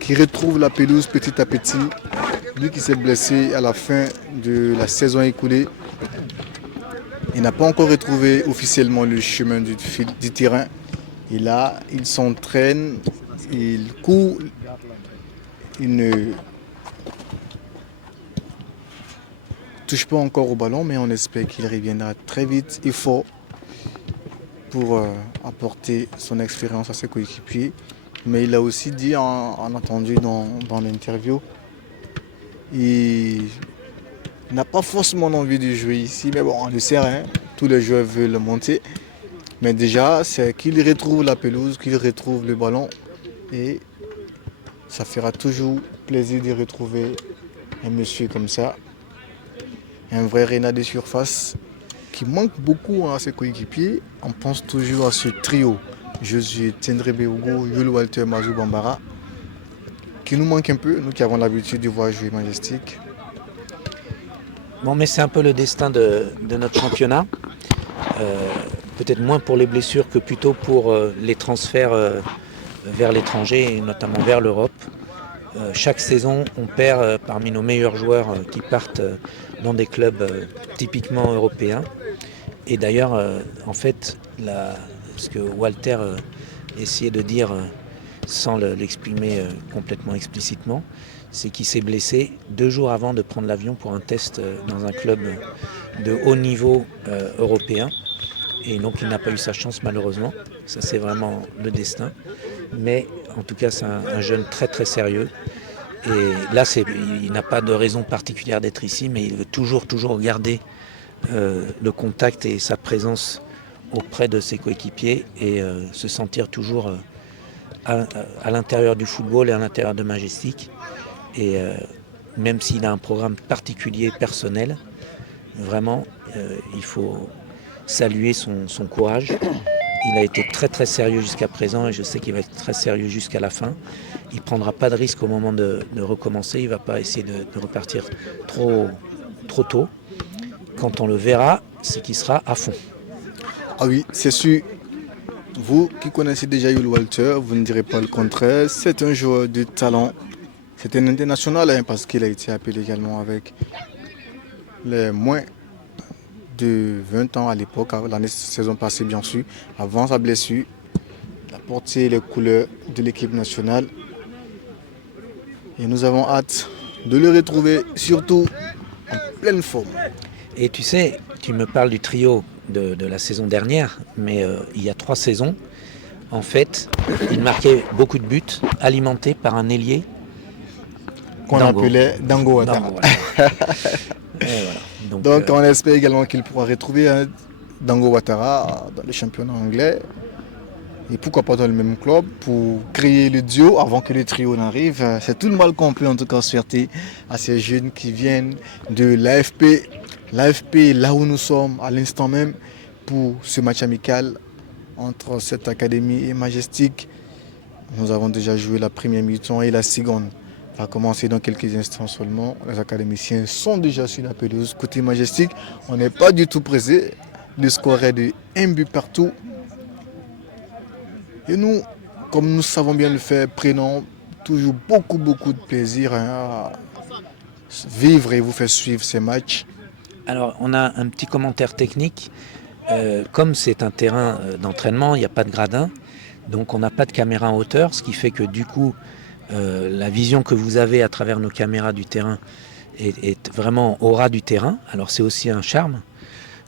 qui retrouve la pelouse petit à petit. Lui qui s'est blessé à la fin de la saison écoulée. Il n'a pas encore retrouvé officiellement le chemin du terrain. Et là, il s'entraîne, il court, il ne touche pas encore au ballon, mais on espère qu'il reviendra très vite et fort pour apporter son expérience à ses coéquipiers. Mais il a aussi dit, en entendu dans l'interview, il n'a pas forcément envie de jouer ici, mais bon, on ne sait rien, tous les joueurs veulent monter. Mais déjà, c'est qu'il retrouve la pelouse, qu'il retrouve le ballon, et ça fera toujours plaisir de retrouver un monsieur comme ça, un vrai renard de surface qui manque beaucoup à ses coéquipiers. On pense toujours à ce trio, Josué Tendrebe-Ogo, Yul Walter, Mazou Bambara, qui nous manque un peu, nous qui avons l'habitude de voir jouer Majestic. Bon, mais c'est un peu le destin de notre championnat. Peut-être moins pour les blessures que plutôt pour les transferts vers l'étranger et notamment vers l'Europe. Chaque saison, on perd parmi nos meilleurs joueurs qui partent dans des clubs typiquement européens. Et d'ailleurs, en fait, ce que Walter essayait de dire sans l'exprimer complètement explicitement, c'est qu'il s'est blessé 2 jours avant de prendre l'avion pour un test dans un club de haut niveau européen. Et donc il n'a pas eu sa chance malheureusement. Ça c'est vraiment le destin. Mais en tout cas c'est un jeune très très sérieux. Et là il n'a pas de raison particulière d'être ici, mais il veut toujours garder le contact et sa présence auprès de ses coéquipiers et se sentir toujours à l'intérieur du football et à l'intérieur de Majestic. Et même s'il a un programme particulier personnel, vraiment il faut saluer son courage. Il a été très très sérieux jusqu'à présent et je sais qu'il va être très sérieux jusqu'à la fin. Il ne prendra pas de risque au moment de recommencer, il ne va pas essayer de repartir trop tôt. Quand on le verra, c'est qu'il sera à fond. Ah oui, c'est sûr. Vous qui connaissez déjà Yul Walter, vous ne direz pas le contraire. C'est un joueur de talent. C'est un international parce qu'il a été appelé également avec les moins de 20 ans à l'époque, l'année saison passée bien sûr, avant sa blessure. Il a porté les couleurs de l'équipe nationale. Et nous avons hâte de le retrouver, surtout en pleine forme. Et tu sais, tu me parles du trio de la saison dernière, mais il y a 3 saisons, en fait, il marquait beaucoup de buts, alimentés par un ailier qu'on appelait Dango Ouattara. Voilà. Donc on espère également qu'il pourra retrouver Dango Ouattara dans le championnat anglais. Et pourquoi pas dans le même club pour créer le duo avant que le trio n'arrive. C'est tout le mal qu'on peut en tout cas souhaiter à ces jeunes qui viennent de l'AFP. L'AFP, là où nous sommes à l'instant même, pour ce match amical entre cette académie et Majestic. Nous avons déjà joué la première mi-temps et la seconde va commencer dans quelques instants seulement. Les académiciens sont déjà sur la pelouse. Côté Majestic, on n'est pas du tout pressé. Le score est de 1 but partout. Et nous, comme nous savons bien le faire, prenons toujours beaucoup de plaisir à vivre et vous faire suivre ces matchs. Alors, on a un petit commentaire technique. Comme c'est un terrain d'entraînement, il n'y a pas de gradin, donc on n'a pas de caméra en hauteur, ce qui fait que du coup, la vision que vous avez à travers nos caméras du terrain est vraiment au ras du terrain. Alors c'est aussi un charme,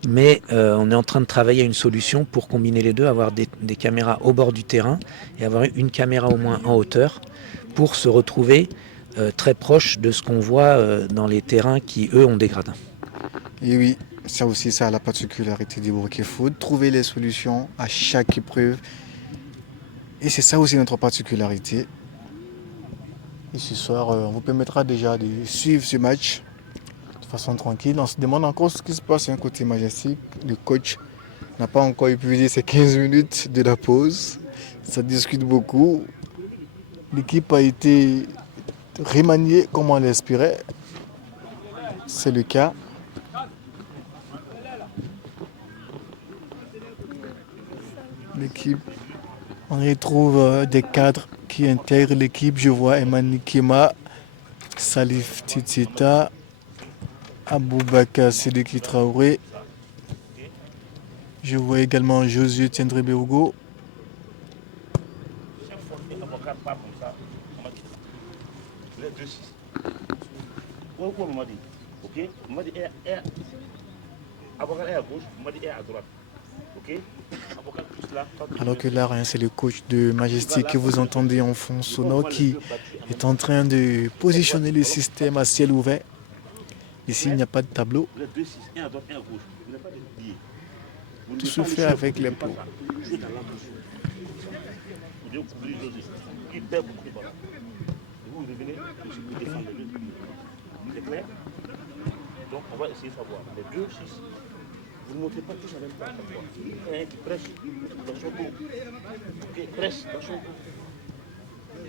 mais on est en train de travailler à une solution pour combiner les deux, avoir des caméras au bord du terrain et avoir une caméra au moins en hauteur pour se retrouver très proche de ce qu'on voit dans les terrains qui, eux, ont des gradins. Et oui, ça aussi, ça a la particularité du Burkina Foot, trouver les solutions à chaque épreuve. Et c'est ça aussi notre particularité. Et ce soir, on vous permettra déjà de suivre ce match de façon tranquille. On se demande encore ce qui se passe d'un côté Majestic. Le coach n'a pas encore épuisé ses 15 minutes de la pause. Ça discute beaucoup. L'équipe a été remaniée comme on l'espérait. C'est le cas. L'équipe, on retrouve des cadres qui intègrent l'équipe. Je vois Emmanuel Kema, Salif Titita, Aboubaka Sidiki Traoré. Je vois également Josué Tiendré Béougo. Alors que là, c'est le coach de Majestic que vous entendez en fond sonore qui est en train de positionner le système à ciel ouvert. Ici, il n'y a pas de tableau. Tout se fait avec les pros. Donc on va essayer de savoir. Les 2-6, vous ne montez pas tous en même temps à chaque fois. Il y a un qui presse dans son dos. Qui presse dans son dos.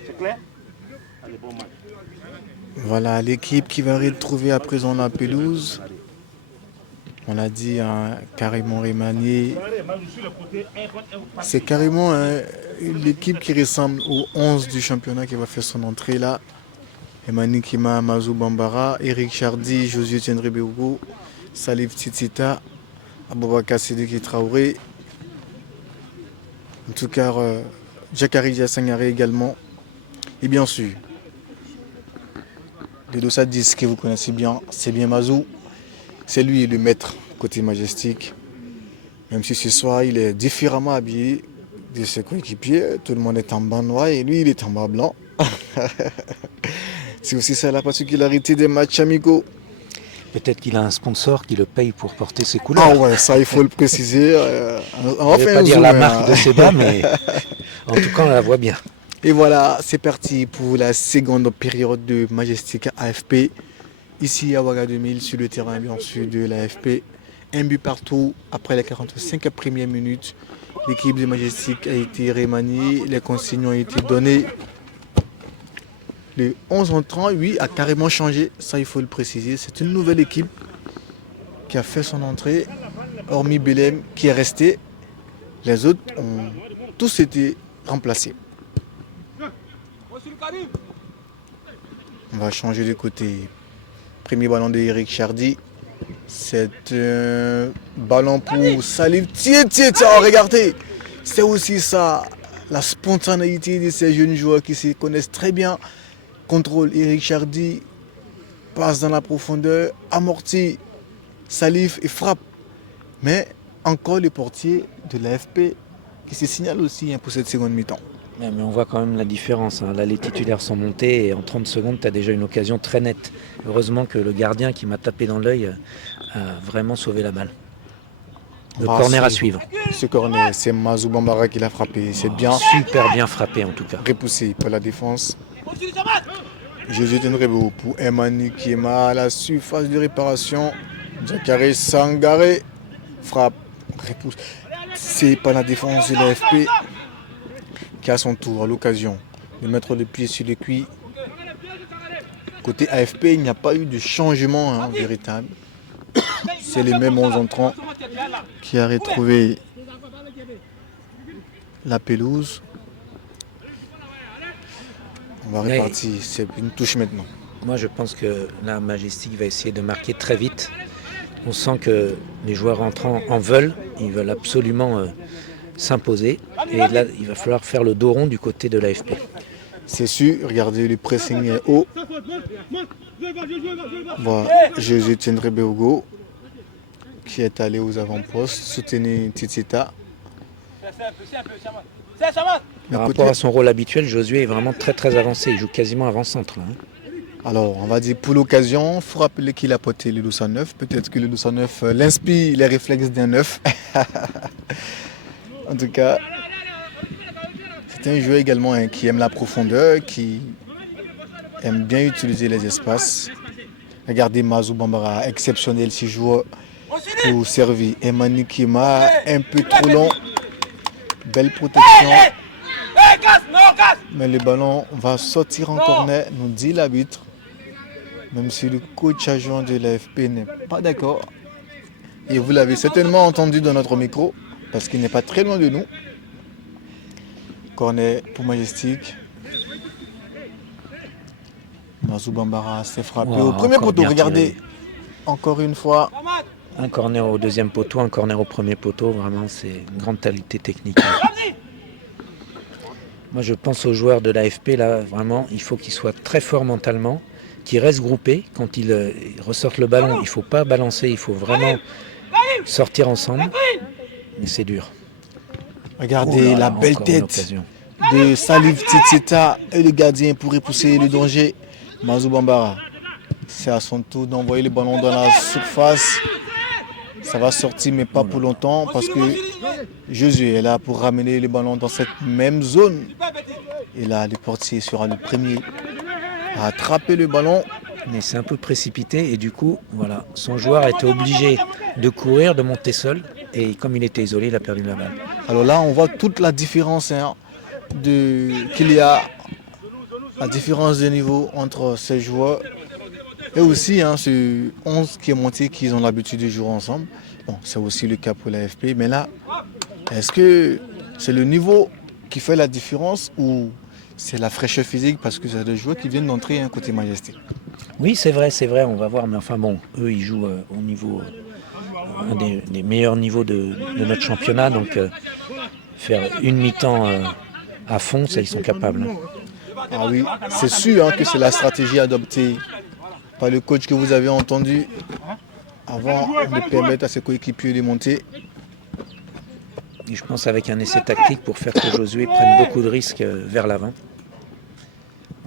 C'est clair? Allez, bon match. Voilà l'équipe qui va retrouver à présent la pelouse. On l'a dit, hein, carrément remanié. C'est carrément l'équipe qui ressemble aux 11 du championnat qui va faire son entrée là. Emani Kima, Mazou Bambara, Eric Chardy, Josué Tiendré-Béogo, Salif Titita, Aboubakar Sidiki Traoré. En tout cas, Jakari Diasangare également. Et bien sûr, le Dossa 10 que vous connaissez bien, c'est bien Mazou. C'est lui le maître côté Majestic. Même si ce soir, il est différemment habillé de ses coéquipiers. Tout le monde est en bas noir et lui, il est en bas blanc. C'est aussi ça la particularité des matchs amicaux. Peut-être qu'il a un sponsor qui le paye pour porter ses couleurs. Ah ouais, ça il faut le préciser. On ne va pas dire la marque de ses bas, mais en tout cas on la voit bien. Et voilà, c'est parti pour la seconde période de Majestic AFP. Ici à Ouaga 2000, sur le terrain bien sûr de l'AFP. Un but partout après les 45 premières minutes. L'équipe de Majestic a été remaniée, les consignes ont été données. Le 11 entrant, lui, a carrément changé, ça il faut le préciser. C'est une nouvelle équipe qui a fait son entrée, hormis Belém qui est resté. Les autres ont tous été remplacés. On va changer de côté. Premier ballon de Eric Chardy. C'est un ballon pour Salif Titita. Regardez, c'est aussi ça, la spontanéité de ces jeunes joueurs qui se connaissent très bien. Contrôle Eric Chardy, passe dans la profondeur, amorti Salif et frappe. Mais encore le portier de l'AFP qui se signale aussi pour cette seconde mi-temps. Mais on voit quand même la différence. Là, les titulaires sont montés et en 30 secondes, tu as déjà une occasion très nette. Heureusement que le gardien qui m'a tapé dans l'œil a vraiment sauvé la balle. Le corner à suivre. Ce corner, c'est Mazou Bambara qui l'a frappé. C'est bien. Super bien frappé en tout cas. Repoussé par la défense. Josué Tiendré-Béogo pour Emani Kima à la surface de réparation. Jakari Sangare frappe, repousse. C'est pas la défense de l'AFP qui a son tour à l'occasion de mettre le pied sur le cuit. Côté AFP, il n'y a pas eu de changement véritable. C'est les mêmes 11 entrants qui a retrouvé la pelouse. On va repartir, c'est une touche maintenant. Moi je pense que la Majestic va essayer de marquer très vite. On sent que les joueurs entrants en veulent, ils veulent absolument s'imposer. Et là il va falloir faire le dos rond du côté de l'AFP. C'est sûr, regardez le pressing est haut. Voilà, Josué Tiendré-Béogo qui est allé aux avant-postes, soutenir Titita. Par rapport à son rôle habituel, Josué est vraiment très très avancé. Il joue quasiment avant-centre. Alors, on va dire pour l'occasion, il faut rappeler qu'il a porté le 209. Peut-être que le 209 l'inspire les réflexes d'un 9. En tout cas, c'est un joueur également qui aime la profondeur, qui aime bien utiliser les espaces. Regardez Mazou Bambara, exceptionnel, 6 joueurs pour servir. Emani Kima, un peu trop long. Belle protection. Mais le ballon va sortir en corner, nous dit l'arbitre. Même si le coach adjoint de l'AFP n'est pas d'accord. Et vous l'avez certainement entendu dans notre micro, parce qu'il n'est pas très loin de nous. Corner pour Majestic. Mazou Bambara s'est frappé au premier poteau. Regardez, encore une fois. Un corner au deuxième poteau, un corner au premier poteau. Vraiment, c'est une grande qualité technique. Moi, je pense aux joueurs de l'AFP, là, vraiment, il faut qu'ils soient très forts mentalement, qu'ils restent groupés. Quand ils ressortent le ballon, il ne faut pas balancer, il faut vraiment sortir ensemble. Mais c'est dur. Regardez la belle tête de Salif Titita et le gardien pour repousser le danger. Mazou Bambara, c'est à son tour d'envoyer le ballon dans la surface. Ça va sortir, mais pas pour longtemps, parce que Josué est là pour ramener le ballon dans cette même zone. Et là, le portier sera le premier à attraper le ballon. Mais c'est un peu précipité et du coup, voilà, son joueur a été obligé de courir, de monter seul. Et comme il était isolé, il a perdu la balle. Alors là, on voit toute la différence qu'il y a, la différence de niveau entre ces joueurs. Et aussi, hein, ce 11 qui est monté, qu'ils ont l'habitude de jouer ensemble. Bon, c'est aussi le cas pour l'AFP. Mais là, est-ce que c'est le niveau qui fait la différence ou c'est la fraîcheur physique parce que c'est des joueurs qui viennent d'entrer un côté Majestic? Oui, c'est vrai, on va voir. Mais enfin bon, eux, ils jouent au niveau, un des meilleurs niveaux de notre championnat. Donc, faire une mi-temps à fond, ça, ils sont capables. Ah oui, c'est sûr hein, que c'est la stratégie adoptée par le coach que vous avez entendu avant de permettre à ses coéquipiers de monter. Et je pense avec un essai tactique pour faire que Josué prenne beaucoup de risques vers l'avant.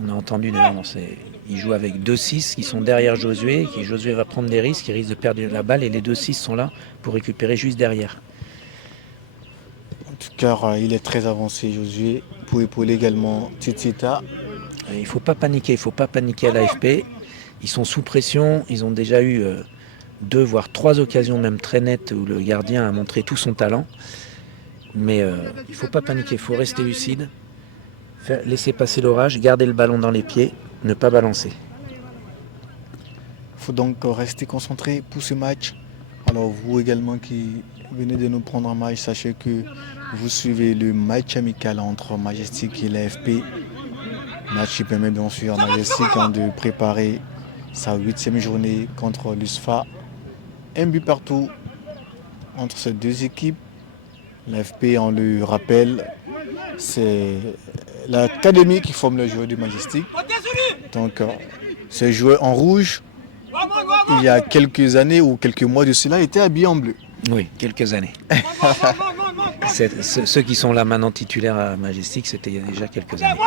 On a entendu d'ailleurs, il joue avec 2-6 qui sont derrière Josué, Josué va prendre des risques, il risque de perdre la balle et les 2-6 sont là pour récupérer juste derrière. En tout cas, il est très avancé Josué pour épauler également Titita. Il ne faut pas paniquer à l'AFP. Ils sont sous pression, ils ont déjà eu 2 voire 3 occasions même très nettes où le gardien a montré tout son talent. Mais il ne faut pas paniquer, il faut rester lucide, laisser passer l'orage, garder le ballon dans les pieds, ne pas balancer. Il faut donc rester concentré pour ce match. Alors vous également qui venez de nous prendre en match, sachez que vous suivez le match amical entre Majestic et l'AFP. Match qui permet bien sûr à Majestic de préparer sa 8e journée contre l'USFA. Un but partout entre ces deux équipes. L'AFP, on le rappelle, c'est l'académie qui forme les joueurs du Majestic. Donc, ces joueurs en rouge, il y a quelques années ou quelques mois de cela, étaient habillés en bleu. Oui, quelques années. Ceux qui sont là maintenant titulaires à Majestic, c'était il y a déjà quelques années.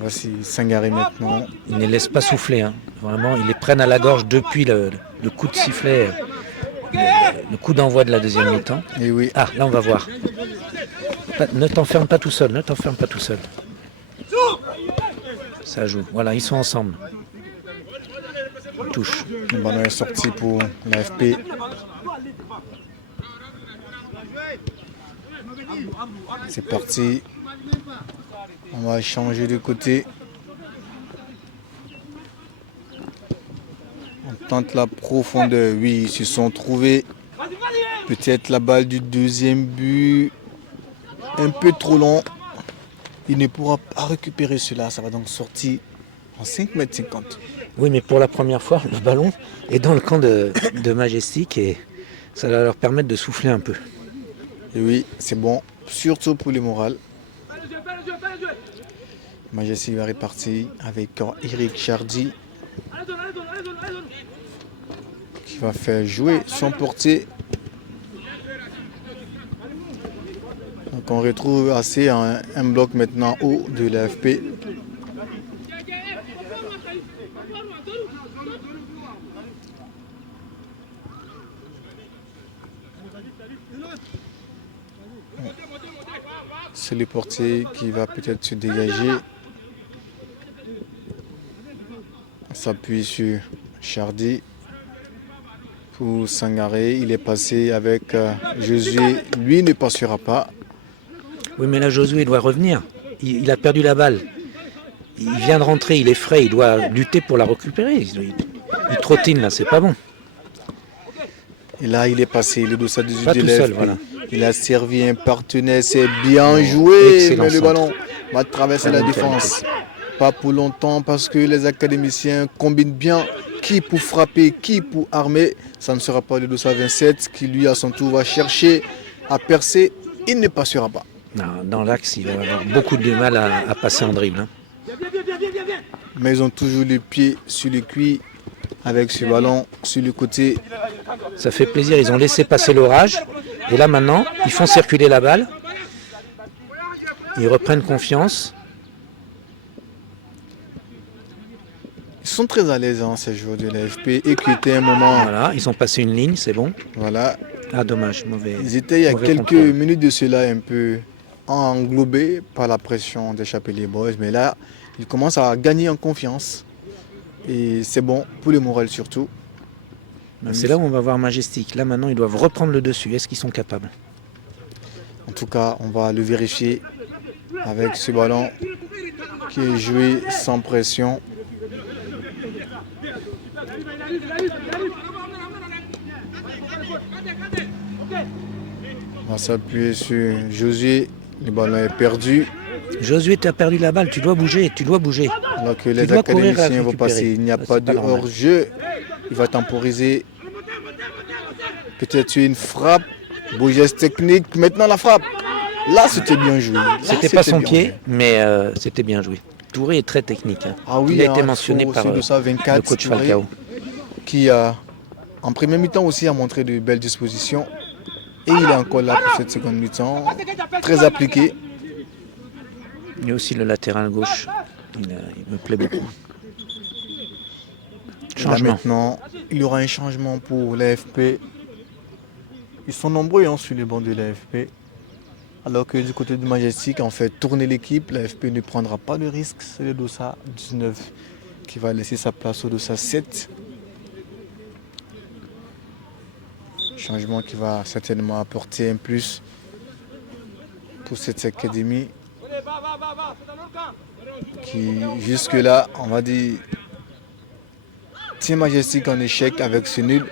Voici Sangaré maintenant. Ils ne les laissent pas souffler, hein. Vraiment, ils les prennent à la gorge depuis le coup de sifflet. Le coup d'envoi de la deuxième mi-temps. Et oui. Ah, là on va voir. Ne t'enferme pas tout seul, Ça joue. Voilà, ils sont ensemble. Ils touchent. Le ballon est sorti pour l'AFP. C'est parti. On va changer de côté. On tente la profondeur. Oui, ils se sont trouvés. Peut-être la balle du deuxième but. Un peu trop long. Il ne pourra pas récupérer cela. Ça va donc sortir en 5,50 m. Oui, mais pour la première fois, le ballon est dans le camp de Majestic et ça va leur permettre de souffler un peu. Et oui, c'est bon. Surtout pour le moral. Majestic va repartir avec Eric Chardy qui va faire jouer son portier. Donc on retrouve assez un bloc maintenant haut de l'AFP. C'est le portier qui va peut-être se dégager. On s'appuie sur Chardy pour Sangaré. Il est passé avec Josué. Lui ne passera pas. Oui, mais là, Josué doit revenir. Il a perdu la balle. Il vient de rentrer, il est frais, il doit lutter pour la récupérer. Il trottine là, c'est pas bon. Et là, il est passé, le dossard 18 pas de tout l'AFP. seul, voilà. Il a servi un partenaire, c'est bien joué. Excellent Mais le centre. ballon va traverser la Qualité. défense. Pas pour longtemps parce que les académiciens combinent bien qui pour frapper, qui pour armer. Ça ne sera pas le dossard 27 qui lui à son tour va chercher à percer. Il ne passera pas. Non, dans l'axe, il va avoir beaucoup de mal à passer en dribble. Hein. Mais ils ont toujours les pieds sur le cuir avec ce ballon sur le côté. Ça fait plaisir, ils ont laissé passer l'orage. Et là maintenant, ils font circuler la balle. Ils reprennent confiance. Ils sont très à l'aise, hein, ces joueurs de l'AFP. Et qui étaient un moment. Voilà, ils ont passé une ligne, c'est bon. Voilà. Ah dommage, mauvais. Ils étaient il y a mauvais quelques contrôle. minutes de cela un peu englobés par la pression des Chapelier Boys. Mais là, ils commencent à gagner en confiance. Et c'est bon pour le moral surtout. C'est là où on va voir Majestic. Là maintenant, ils doivent reprendre le dessus. Est-ce qu'ils sont capables? En tout cas, on va le vérifier avec ce ballon qui est joué sans pression. va s'appuyer sur Josué. Le ballon est perdu. Josué, tu as perdu la balle, tu dois bouger. Alors que les dois courir à académiciens vont récupérer. passer. Il n'y a Ça, pas c'est de pas normal. hors-jeu. Il va temporiser. Peut-être une frappe. Beau geste technique. Maintenant la frappe. Là, c'était bien joué. Là, C'était pas son bien pied, joué. mais c'était bien joué. Touré est très technique. Hein. Ah oui, Il a été hein, mentionné faut par aussi de ça, le 24, coach Touré, Falcao. qui en première mi-temps aussi a montré de belles dispositions. Et il est encore là pour cette seconde mi-temps. Très appliqué. Il y a aussi le latéral gauche. Il me plaît beaucoup. Et là Changement. maintenant, il y aura un changement pour l'AFP. Ils sont nombreux sur les bancs de l'AFP. Alors que du côté du Majestic, en fait, tourner l'équipe, l'AFP ne prendra pas de risque. C'est le Dossa 19 qui va laisser sa place au Dossa 7. Changement qui va certainement apporter un plus pour cette académie qui jusque-là, on va dire, tient Majestic en échec avec ce nul.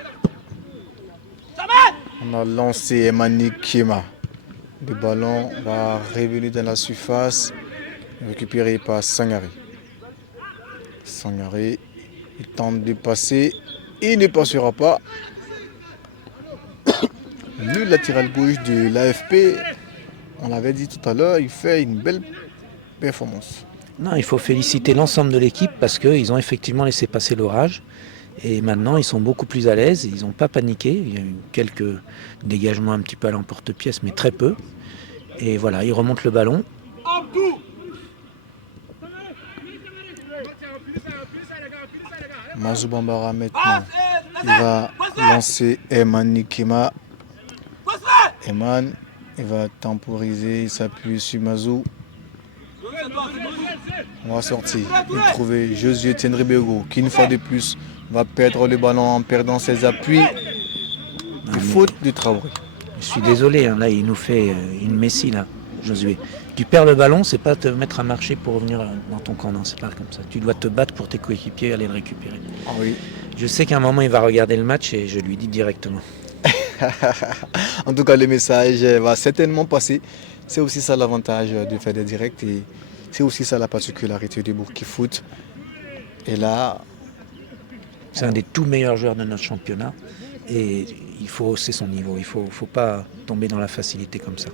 On a lancé Emani Kema. Le ballon va revenir dans la surface, récupéré par Sangare. Sangare, il tente de passer, il ne passera pas. Le latéral gauche de l'AFP, on l'avait dit tout à l'heure, il fait une belle performance. Non, il faut féliciter l'ensemble de l'équipe parce qu'ils ont effectivement laissé passer l'orage. Et maintenant, ils sont beaucoup plus à l'aise. Ils n'ont pas paniqué. Il y a eu quelques dégagements un petit peu à l'emporte-pièce, mais très peu. Et voilà, ils remontent le ballon. Mazou Bambara maintenant, il va lancer Eman Nikema. Eman, il va temporiser, il s'appuie sur Mazou. On va sortir et trouver Josué Tenrebego qui une fois de plus va perdre le ballon en perdant ses appuis. Une faute de Traoré. Je suis désolé, hein, là, il nous fait une messie, là, Josué. Tu perds le ballon, c'est pas te mettre à marcher pour revenir dans ton camp, non, c'est pas comme ça. Tu dois te battre pour tes coéquipiers et aller le récupérer. Ah oui. Je sais qu'à un moment, il va regarder le match et je lui dis directement. En tout cas, le message va certainement passer. C'est aussi ça l'avantage de faire des directs et c'est aussi ça la particularité du Bourki Foot. Et là, C'est un des tout meilleurs joueurs de notre championnat et il faut hausser son niveau. Il ne faut pas tomber dans la facilité comme ça.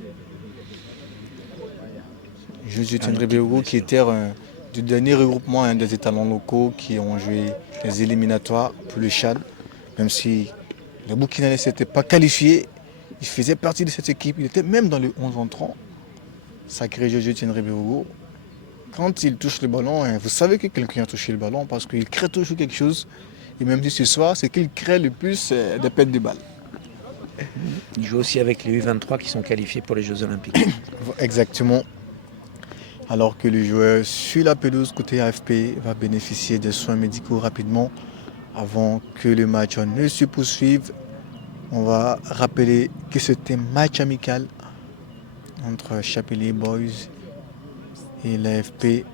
Josué Tenrebego qui était du dernier regroupement des étalons locaux qui ont joué les éliminatoires pour le Chad. Même si le Burkina ne s'était pas qualifié, il faisait partie de cette équipe. Il était même dans le 11 entrant. Sacré Josué Tenrebego. Quand il touche le ballon, vous savez que quelqu'un a touché le ballon parce qu'il crée toujours quelque chose. Et même si ce soir, c'est qu'il crée le plus des pertes de balles. Il joue aussi avec les U23 qui sont qualifiés pour les Jeux Olympiques. Exactement. Alors que le joueur sur la pelouse côté AFP va bénéficier des soins médicaux rapidement avant que le match ne se poursuive. On va rappeler que c'était un match amical entre Chapelier Boys et l'AFP.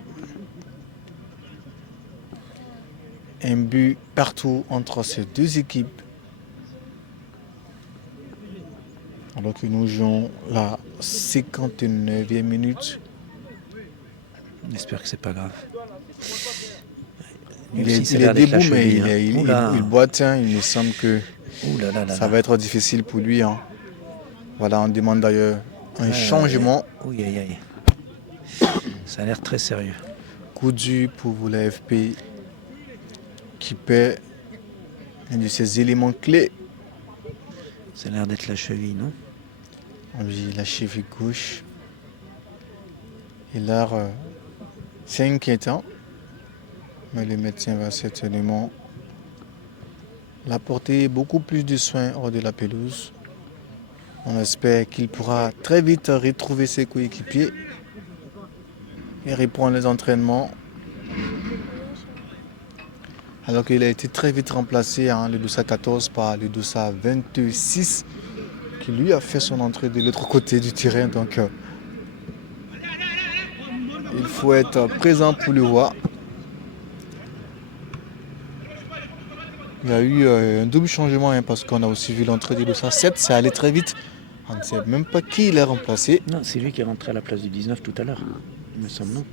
Un but partout entre ces deux équipes. Alors que nous jouons la 59e minute. J'espère que c'est pas grave. Il est debout, mais il boite. Il me semble que ça va être difficile pour lui. Voilà, on demande d'ailleurs un changement. Oui, aïe, aïe. Ça a l'air très sérieux. Coup dur pour l'AFP qui perd un de ses éléments clés. Ça a l'air d'être la cheville, non? Oui, la cheville gauche. Et là, c'est inquiétant. Mais le médecin va certainement l'apporter beaucoup plus de soins hors de la pelouse. On espère qu'il pourra très vite retrouver ses coéquipiers et reprendre les entraînements. Alors qu'il a été très vite remplacé, le Dossa 14 par le Dossa 26 qui lui a fait son entrée de l'autre côté du terrain. Donc il faut être présent pour le voir. Il y a eu un double changement parce qu'on a aussi vu l'entrée du Dossa 7, ça allait très vite. On ne sait même pas qui l'a remplacé. Non, c'est lui qui est rentré à la place du 19 tout à l'heure. Il me semble, non?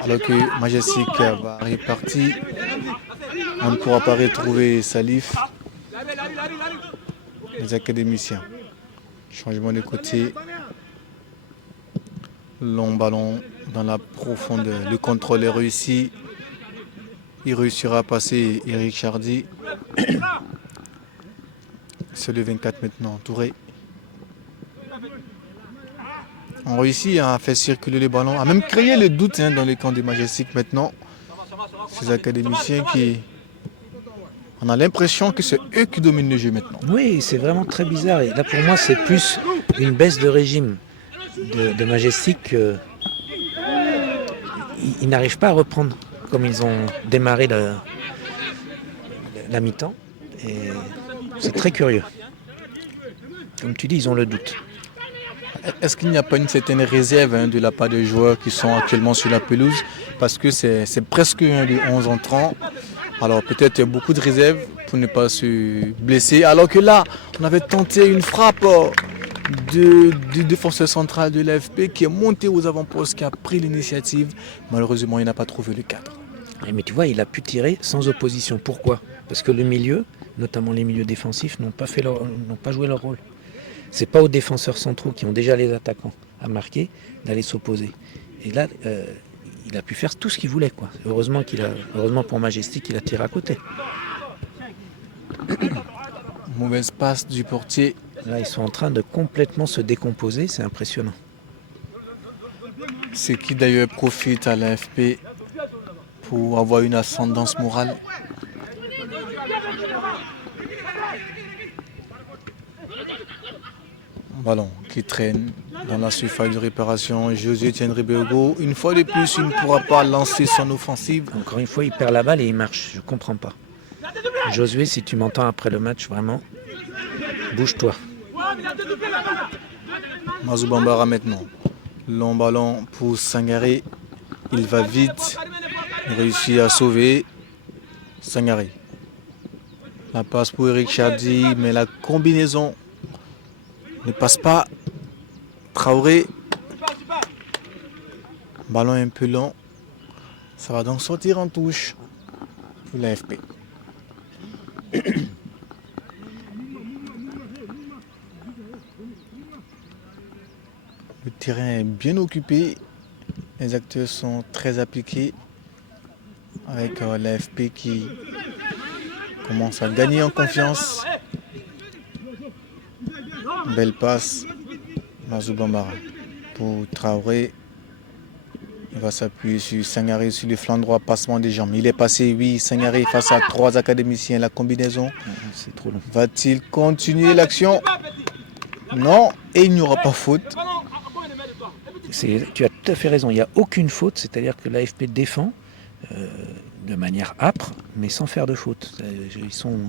Alors que Majestic va répartir, on ne pourra pas retrouver Salif, les académiciens. Changement de côté. Long ballon dans la profondeur. Le contrôle est réussi. Il réussira à passer Eric Chardy. C'est le 24 maintenant. Touré. On réussit à faire circuler les ballons, à même créer le doute dans les camps des Majestic maintenant. Ces académiciens qui... On a l'impression que c'est eux qui dominent le jeu maintenant. Oui, c'est vraiment très bizarre. Et là, pour moi, c'est plus une baisse de régime de Majestic. Ils n'arrivent pas à reprendre comme ils ont démarré la mi-temps. Et c'est très curieux. Comme tu dis, ils ont le doute. Est-ce qu'il n'y a pas une certaine réserve de la part des joueurs qui sont actuellement sur la pelouse? Parce que c'est presque un de 11 entrants. Alors peut-être il y a beaucoup de réserves pour ne pas se blesser. Alors que là, on avait tenté une frappe du défenseur central de l'AFP qui est monté aux avant-postes, qui a pris l'initiative. Malheureusement, il n'a pas trouvé le cadre. Mais tu vois, il a pu tirer sans opposition. Pourquoi? Parce que le milieu, notamment les milieux défensifs, n'ont pas joué leur rôle. C'est pas aux défenseurs centraux qui ont déjà les attaquants à marquer d'aller s'opposer. Et là, il a pu faire tout ce qu'il voulait, quoi. Heureusement pour Majestic, il a tiré à côté. Mauvaise passe du portier. Là, ils sont en train de complètement se décomposer, c'est impressionnant. C'est qui d'ailleurs profite à l'AFP pour avoir une ascendance morale. Ballon qui traîne dans la surface de réparation. Josué Tienribego, une fois de plus, il ne pourra pas lancer son offensive. Encore une fois, il perd la balle et il marche. Je ne comprends pas. Josué, si tu m'entends après le match, vraiment, bouge-toi. Mazou Bambara maintenant. Long ballon pour Sangaré. Il va vite. Il réussit à sauver Sangaré. La passe pour Eric Chardy, mais la combinaison ne passe pas. Traoré. Ballon un peu long. Ça va donc sortir en touche pour l'AFP. Le terrain est bien occupé. Les acteurs sont très appliqués. Avec l'AFP qui commence à gagner en confiance. Belle passe. Mazou Bambara pour Traoré. Il va s'appuyer sur Sangaré sur le flanc droit, passement des jambes. Il est passé, oui, Sangaré face à 3 académiciens. La combinaison. C'est trop long. Va-t-il continuer l'action? Non, et il n'y aura pas faute. Tu as tout à fait raison, il n'y a aucune faute, c'est-à-dire que l'AFP défend de manière âpre, mais sans faire de faute.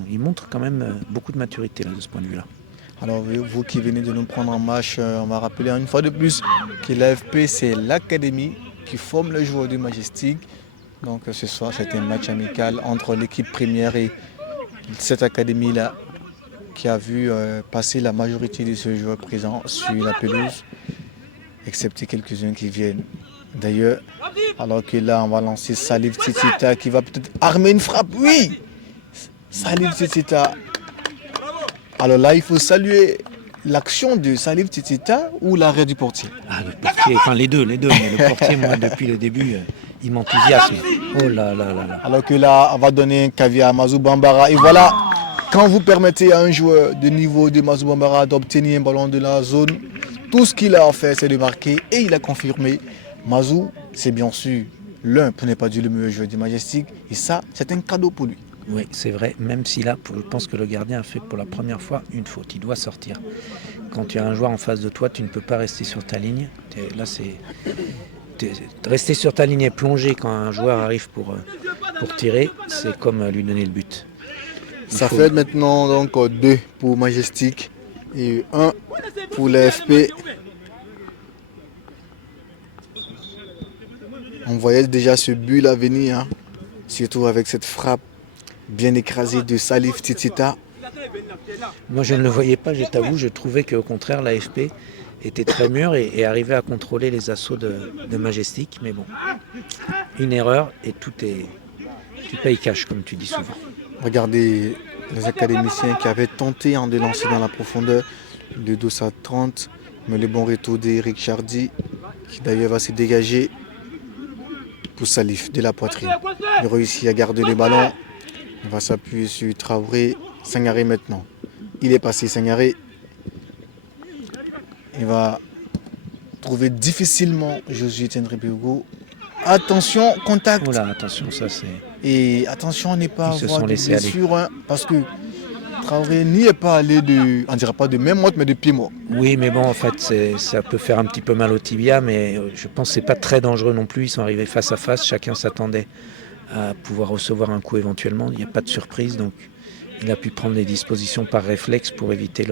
Ils montrent quand même beaucoup de maturité là, de ce point de vue-là. Alors vous qui venez de nous prendre en marche, on va rappeler une fois de plus que l'AFP c'est l'académie qui forme les joueurs du Majestic. Donc ce soir c'est un match amical entre l'équipe première et cette académie-là qui a vu passer la majorité de ces joueurs présents sur la pelouse, excepté quelques-uns qui viennent d'ailleurs. Alors que là on va lancer Salif Titita qui va peut-être armer une frappe, oui. Salif Titita. Alors là, il faut saluer l'action de Salif Titita ou l'arrêt du portier. Ah, le portier, enfin les deux. Mais le portier, moi, depuis le début, il m'enthousiasme. Oh là là là là. Alors que là, on va donner un caviar à Mazou Bambara. Et voilà, quand vous permettez à un joueur de niveau de Mazou Bambara d'obtenir un ballon de la zone, tout ce qu'il a à faire, c'est de marquer. Et il a confirmé. Mazou, c'est bien sûr l'un, pour ne pas dire le meilleur joueur du Majestic. Et ça, c'est un cadeau pour lui. Oui, c'est vrai, même si là, je pense que le gardien a fait pour la première fois une faute. Il doit sortir. Quand tu as un joueur en face de toi, tu ne peux pas rester sur ta ligne. Là, rester sur ta ligne et plonger quand un joueur arrive pour tirer, c'est comme lui donner le but. Ça fait maintenant donc 2 pour Majestic et 1 pour l'AFP. On voyait déjà ce but là venir, surtout avec cette frappe bien écrasé de Salif Titita. Moi, je ne le voyais pas, je t'avoue. Je trouvais qu'au contraire, l'AFP était très mûr et arrivait à contrôler les assauts de Majestic. Mais bon, une erreur et tout paye cash, comme tu dis souvent. Regardez les académiciens qui avaient tenté de lancer dans la profondeur le dos à 30, mais le bon retour d'Eric Chardy, qui d'ailleurs va se dégager pour Salif de la poitrine. Il réussit à garder le ballon. Il va s'appuyer sur Traoré. Sangaré maintenant. Il est passé Sangaré. Il va trouver difficilement Josué Tendré-Bégo. Attention, contact. Voilà, attention, ça c'est... Et attention à ne pas Ils se avoir sont de laissés aller. blessure, hein, parce que Traoré n'y est pas allé on ne dira pas de même mort, mais de pied mort. Oui, mais bon, en fait, ça peut faire un petit peu mal au tibia, mais je pense que c'est pas très dangereux non plus. Ils sont arrivés face à face, chacun s'attendait à pouvoir recevoir un coup éventuellement. Il n'y a pas de surprise, donc il a pu prendre des dispositions par réflexe pour éviter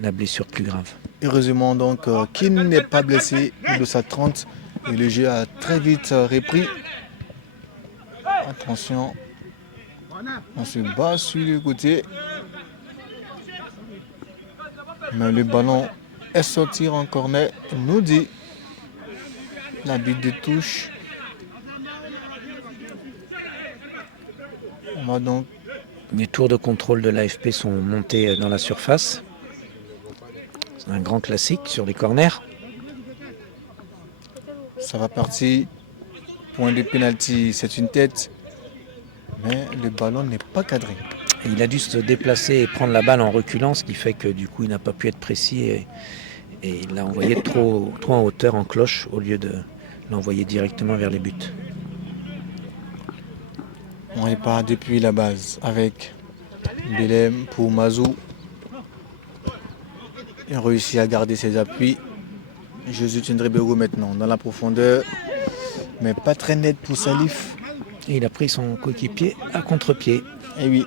la blessure plus grave. Heureusement donc qu'il n'est pas blessé, le dos à 30, et le jeu a très vite repris. Attention, on se bat sur le côté. Mais le ballon est sorti en corner, nous dit l'arbitre de touche. On va donc... Les tours de contrôle de l'AFP sont montés dans la surface. C'est un grand classique sur les corners. Ça va partir. Point de pénalty, c'est une tête. Mais le ballon n'est pas cadré. Et il a dû se déplacer et prendre la balle en reculant, ce qui fait que du coup il n'a pas pu être précis et il l'a envoyé trop en hauteur en cloche au lieu de l'envoyer directement vers les buts. On repart depuis la base avec Belem pour Mazou. Il réussit à garder ses appuis. Josué Tendré-Bégo maintenant dans la profondeur. Mais pas très net pour Salif. Et il a pris son coéquipier à contre-pied. Et oui.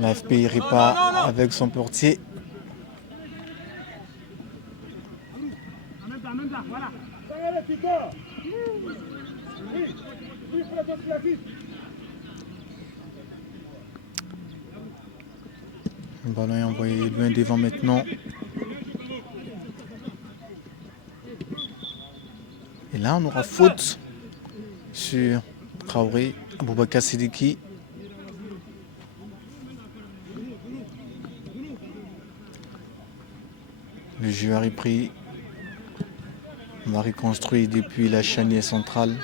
L'AFP repart avec son portier. Le ballon est envoyé loin devant maintenant. Et là, on aura faute sur Traoré, Aboubakar Sidiki. Le jeu a repris. On va reconstruire depuis la charnière centrale.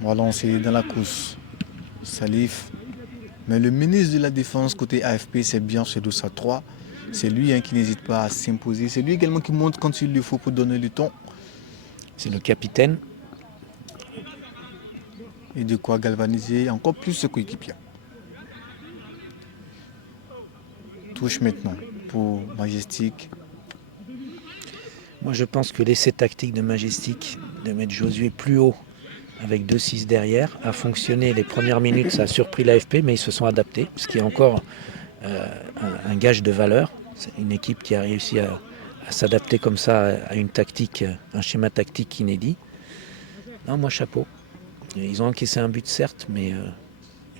On va lancer dans la course Salif. Mais le ministre de la Défense côté AFP, c'est bien ce dos à 3. C'est lui qui n'hésite pas à s'imposer. C'est lui également qui montre quand il le faut pour donner le ton. C'est le capitaine. Et de quoi galvaniser encore plus ce coéquipier. Touche maintenant pour Majestic. Moi je pense que l'essai tactique de Majestic, de mettre Josué plus haut avec 2-6 derrière, a fonctionné les premières minutes, ça a surpris l'AFP, mais ils se sont adaptés, ce qui est encore un gage de valeur. C'est une équipe qui a réussi à s'adapter comme ça à une tactique, un schéma tactique inédit. Non, moi chapeau. Ils ont encaissé un but certes, mais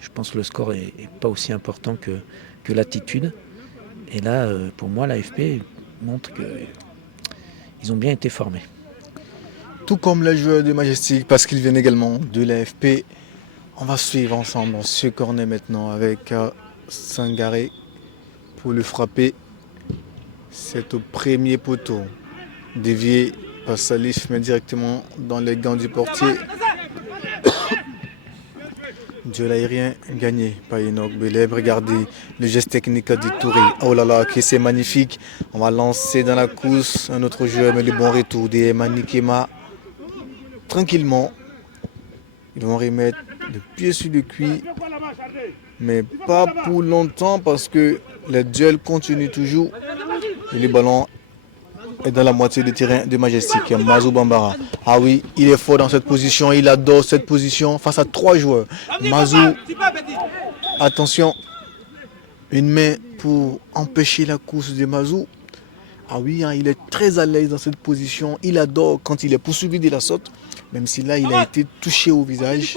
je pense que le score est pas aussi important que l'attitude. Et là, pour moi, l'AFP montre qu'ils ont bien été formés. Tout comme les joueurs de Majestic, parce qu'ils viennent également de l'AFP. On va suivre ensemble ce corner maintenant avec Sangaré pour le frapper. C'est au premier poteau. Dévié par Salif, mais directement dans les gants du portier. Duel aérien gagné par Enoch Belem. Regardez le geste technique de Touré. Oh là là, que c'est magnifique. On va lancer dans la course un autre joueur, mais le bon retour de Manikema. Tranquillement, ils vont remettre le pied sur le cuir, mais pas pour longtemps parce que le duel continue toujours. Et le ballon est dans la moitié du terrain de Majestic. Mazou Bambara. Ah oui, il est fort dans cette position, il adore cette position face à 3 joueurs. Mazou, attention, une main pour empêcher la course de Mazou. Ah oui, hein, il est très à l'aise dans cette position. Il adore quand il est poursuivi de la saute, même si là, il a été touché au visage.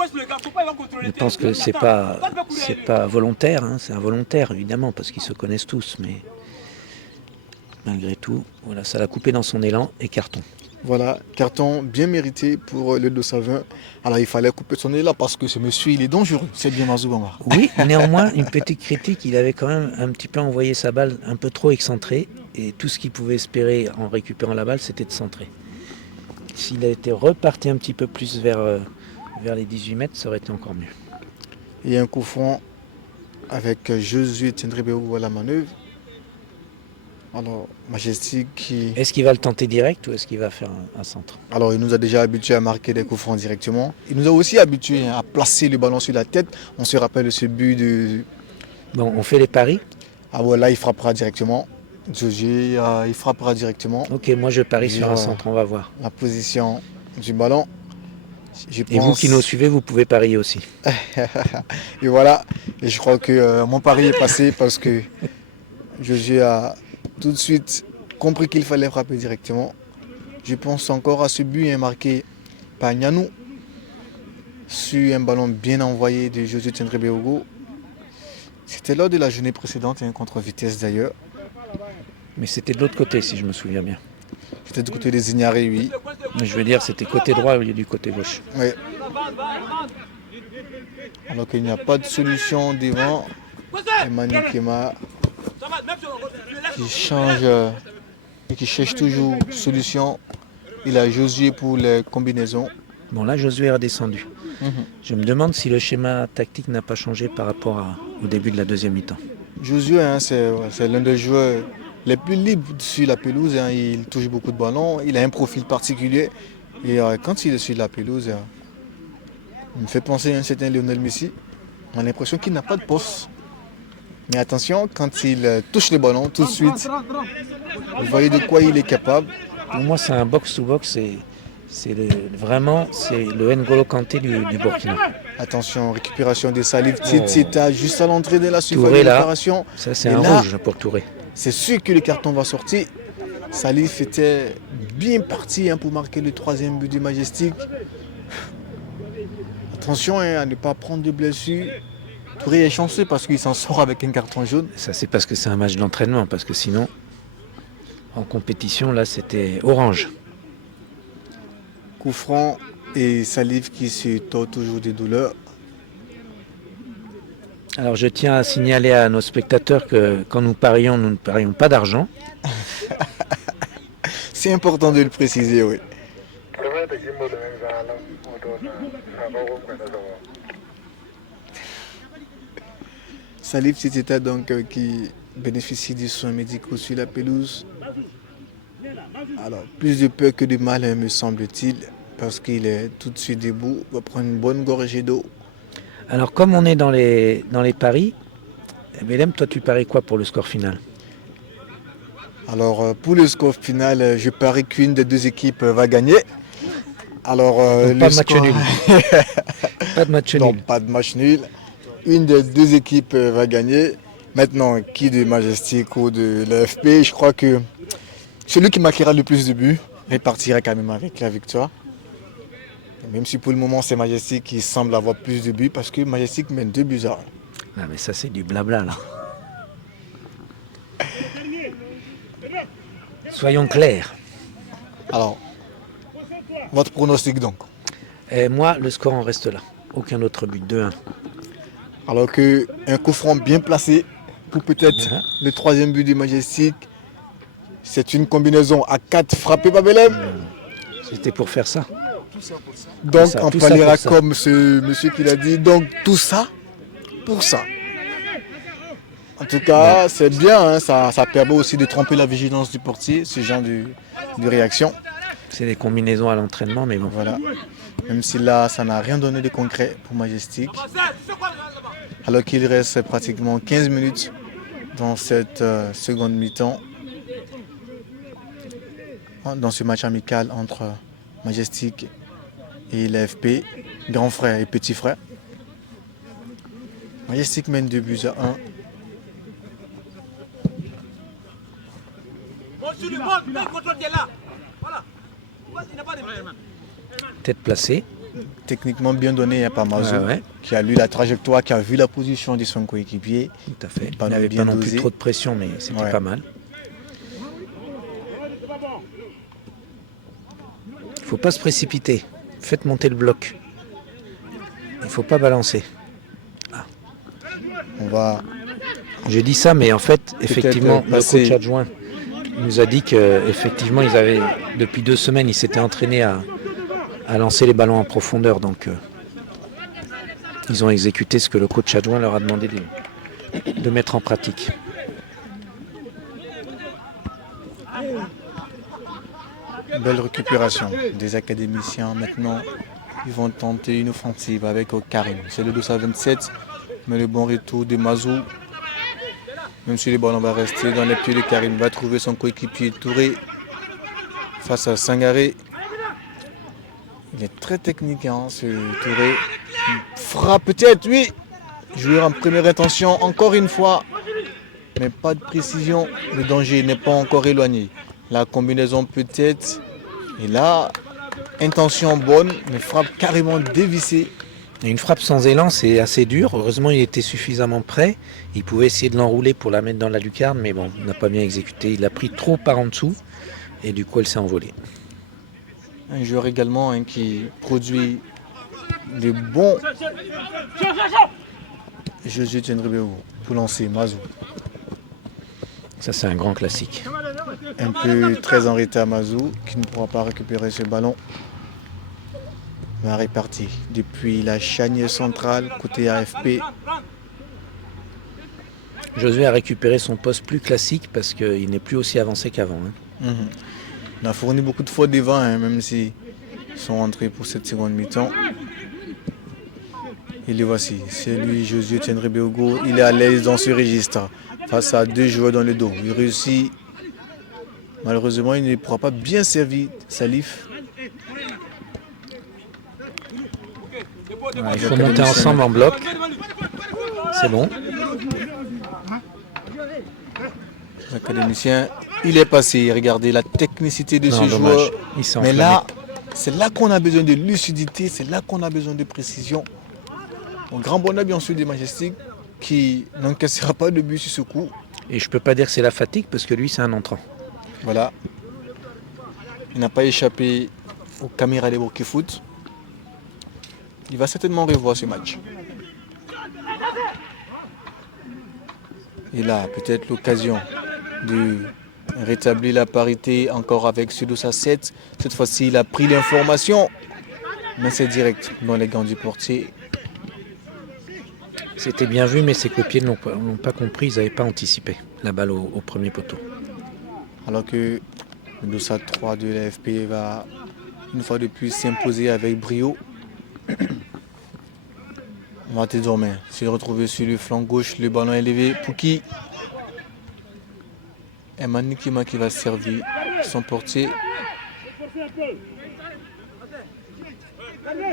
Je pense que c'est pas volontaire, hein, c'est involontaire évidemment parce qu'ils se connaissent tous, mais malgré tout, voilà, ça l'a coupé dans son élan et carton. Voilà, carton bien mérité pour le dos Savin. Alors il fallait couper son élan parce que ce monsieur, il est dangereux. C'est bien Mazoubamba. Oui, néanmoins, une petite critique, il avait quand même un petit peu envoyé sa balle un peu trop excentrée et tout ce qu'il pouvait espérer en récupérant la balle, c'était de centrer. S'il a été reparti un petit peu plus vers les 18 mètres, ça aurait été encore mieux. Il y a un coup franc avec Josué Tendrébéou à la manœuvre. Alors, Majestic qui... Est-ce qu'il va le tenter direct ou est-ce qu'il va faire un centre? Alors, il nous a déjà habitués à marquer des coups francs directement. Il nous a aussi habitués à placer le ballon sur la tête. On se rappelle de ce but de... Bon, on fait les paris. Ah ouais, là, il frappera directement. Josué, il frappera directement. Ok, moi je parie sur un centre, on va voir. La position du ballon. Et vous qui nous suivez, vous pouvez parier aussi. Et voilà, et je crois que mon pari est passé parce que Josué a tout de suite compris qu'il fallait frapper directement. Je pense encore à ce but marqué par Nyanou sur un ballon bien envoyé de Josué Tendrébéogo. C'était lors de la journée précédente, contre Vitesse d'ailleurs. Mais c'était de l'autre côté si je me souviens bien. C'était du côté des Ignarés, oui. Mais je veux dire, c'était côté droit au lieu du côté gauche. Oui. Alors qu'il n'y a pas de solution devant. Emmanuel Kema qui change et qui cherche toujours solution. Il a Josué pour les combinaisons. Bon, là, Josué est redescendu. Je me demande si le schéma tactique n'a pas changé par rapport au début de la deuxième mi-temps. Josué, c'est l'un des joueurs les plus libres sur la pelouse. Il touche beaucoup de ballons. Il a un profil particulier. Et quand il est sur la pelouse, il me fait penser à un certain Lionel Messi. On a l'impression qu'il n'a pas de poste. Mais attention, quand il touche le ballon, tout de suite, vous voyez de quoi il est capable. Pour moi, c'est un box-to-box. C'est le N'Golo Kanté du Burkina. Attention, récupération de Salif Tita juste à l'entrée de la surface Touré, de réparation. Ça, c'est un rouge pour Touré. C'est sûr que le carton va sortir. Salif était bien parti pour marquer le troisième but du Majestic. Attention à ne pas prendre de blessures. Touré est chanceux parce qu'il s'en sort avec un carton jaune. Ça, c'est parce que c'est un match d'entraînement. Parce que sinon, en compétition, là, c'était orange. Coup franc et Salif qui se tord toujours des douleurs. Alors je tiens à signaler à nos spectateurs que quand nous ne parions pas d'argent. C'est important de le préciser, oui. Salif Tita donc qui bénéficie des soins médicaux sur la pelouse. Alors, plus de peur que de mal, me semble-t-il, parce qu'il est tout de suite debout, va prendre une bonne gorgée d'eau. Alors, comme on est dans les paris, Belem, toi, tu paries quoi pour le score final? Alors, pour le score final, je parie qu'une des deux équipes va gagner. Alors, donc, pas de match nul. Pas de match nul. Non, pas de match nul. Une des deux équipes va gagner. Maintenant, qui de Majestic ou de l'AFP, je crois que celui qui marquera le plus de buts repartira quand même avec la victoire. Même si pour le moment c'est Majestic qui semble avoir plus de buts parce que Majestic mène 2-1. Ah mais ça c'est du blabla là. Soyons clairs. Alors, votre pronostic donc? Et moi, le score en reste là. Aucun autre but, 2-1. Alors qu'un coup franc bien placé pour peut-être le troisième but du Majestic. C'est une combinaison à 4 frappés par Belem. C'était pour faire ça. Donc ça, on parlera comme ce monsieur qui l'a dit. Donc tout ça pour ça. En tout cas, c'est bien. Ça permet aussi de tromper la vigilance du portier, ce genre de réaction. C'est des combinaisons à l'entraînement, mais bon. Voilà. Même si là, ça n'a rien donné de concret pour Majestic. Alors qu'il reste pratiquement 15 minutes dans cette seconde mi-temps. Dans ce match amical entre Majestic et l'AFP, grand frère et petit frère. Majestic mène 2-1. Tête placée. Techniquement bien donné par Mazou, Ouais. qui a lu la trajectoire, qui a vu la position de son coéquipier. Tout à fait. Il Ballon n'avait bien pas non plus dosé. trop de pression, mais c'était Ouais. pas mal. Il ne faut pas se précipiter. Faites monter le bloc. Il ne faut pas balancer. On va J'ai dit ça, mais en fait, effectivement, le passer- coach adjoint nous a dit qu'effectivement, ils avaient, depuis 2 semaines, ils s'étaient entraînés à lancer les ballons en profondeur. Donc, ils ont exécuté ce que le coach adjoint leur a demandé de mettre en pratique. belle récupération des académiciens. Maintenant, ils vont tenter une offensive avec Karim. C'est le 227, mais le bon retour de Mazou. Même si le ballon va rester dans les pieds de Karim, va trouver son coéquipier Touré face à Sangaré. Il est très technique, hein, ce Touré. Frappe peut-être, oui. Joueur en première intention, encore une fois. Mais pas de précision. Le danger n'est pas encore éloigné. La combinaison peut-être. Et là, intention bonne, mais frappe carrément dévissée. Et une frappe sans élan, c'est assez dur. Heureusement, il était suffisamment près. Il pouvait essayer de l'enrouler pour la mettre dans la lucarne, mais bon, il n'a pas bien exécuté. Il a pris trop par en dessous et du coup, elle s'est envolée. Un joueur également qui produit des bons Josué Tiendribéo pour lancer Mazou. Ça, c'est un grand classique. Un peu très en retard Mazou qui ne pourra pas récupérer ce ballon. Va répartir depuis la charnière centrale côté AFP. Josué a récupéré son poste plus classique parce qu'il n'est plus aussi avancé qu'avant. On a fourni beaucoup de fois devant, même s'ils sont rentrés pour cette seconde mi-temps. Et le voici, c'est lui, Josué Tiendribéo. Il est à l'aise dans ce registre face à 2 joueurs dans le dos. Il réussit. Malheureusement, il ne pourra pas bien servir Salif. Il faut monter ensemble en bloc. C'est bon. L'académicien, il est passé. Regardez la technicité de ce Non, dommage. joueur. Il s'est Mais enflammé. là, c'est là qu'on a besoin de lucidité, c'est là qu'on a besoin de précision. Au grand bonheur bien sûr des Majestiques qui n'encaissera pas de but sur ce coup. Et je peux pas dire que c'est la fatigue parce que lui, c'est un entrant. Voilà. Il n'a pas échappé aux caméras des Burkina Foot. Il va certainement revoir ce match. Et là, peut-être l'occasion de rétablir la parité encore avec Sudosa 7. Cette fois-ci, il a pris l'information. Mais c'est direct dans les gants du portier. C'était bien vu, mais ses copiers ne l'ont pas compris. Ils n'avaient pas anticipé la balle au premier poteau. Alors que le Dossa 3 de l'AFP va une fois de plus s'imposer avec brio. On va désormais se retrouver sur le flanc gauche, le ballon élevé. Pour qui Emmanuel Kima qui va servir son portier.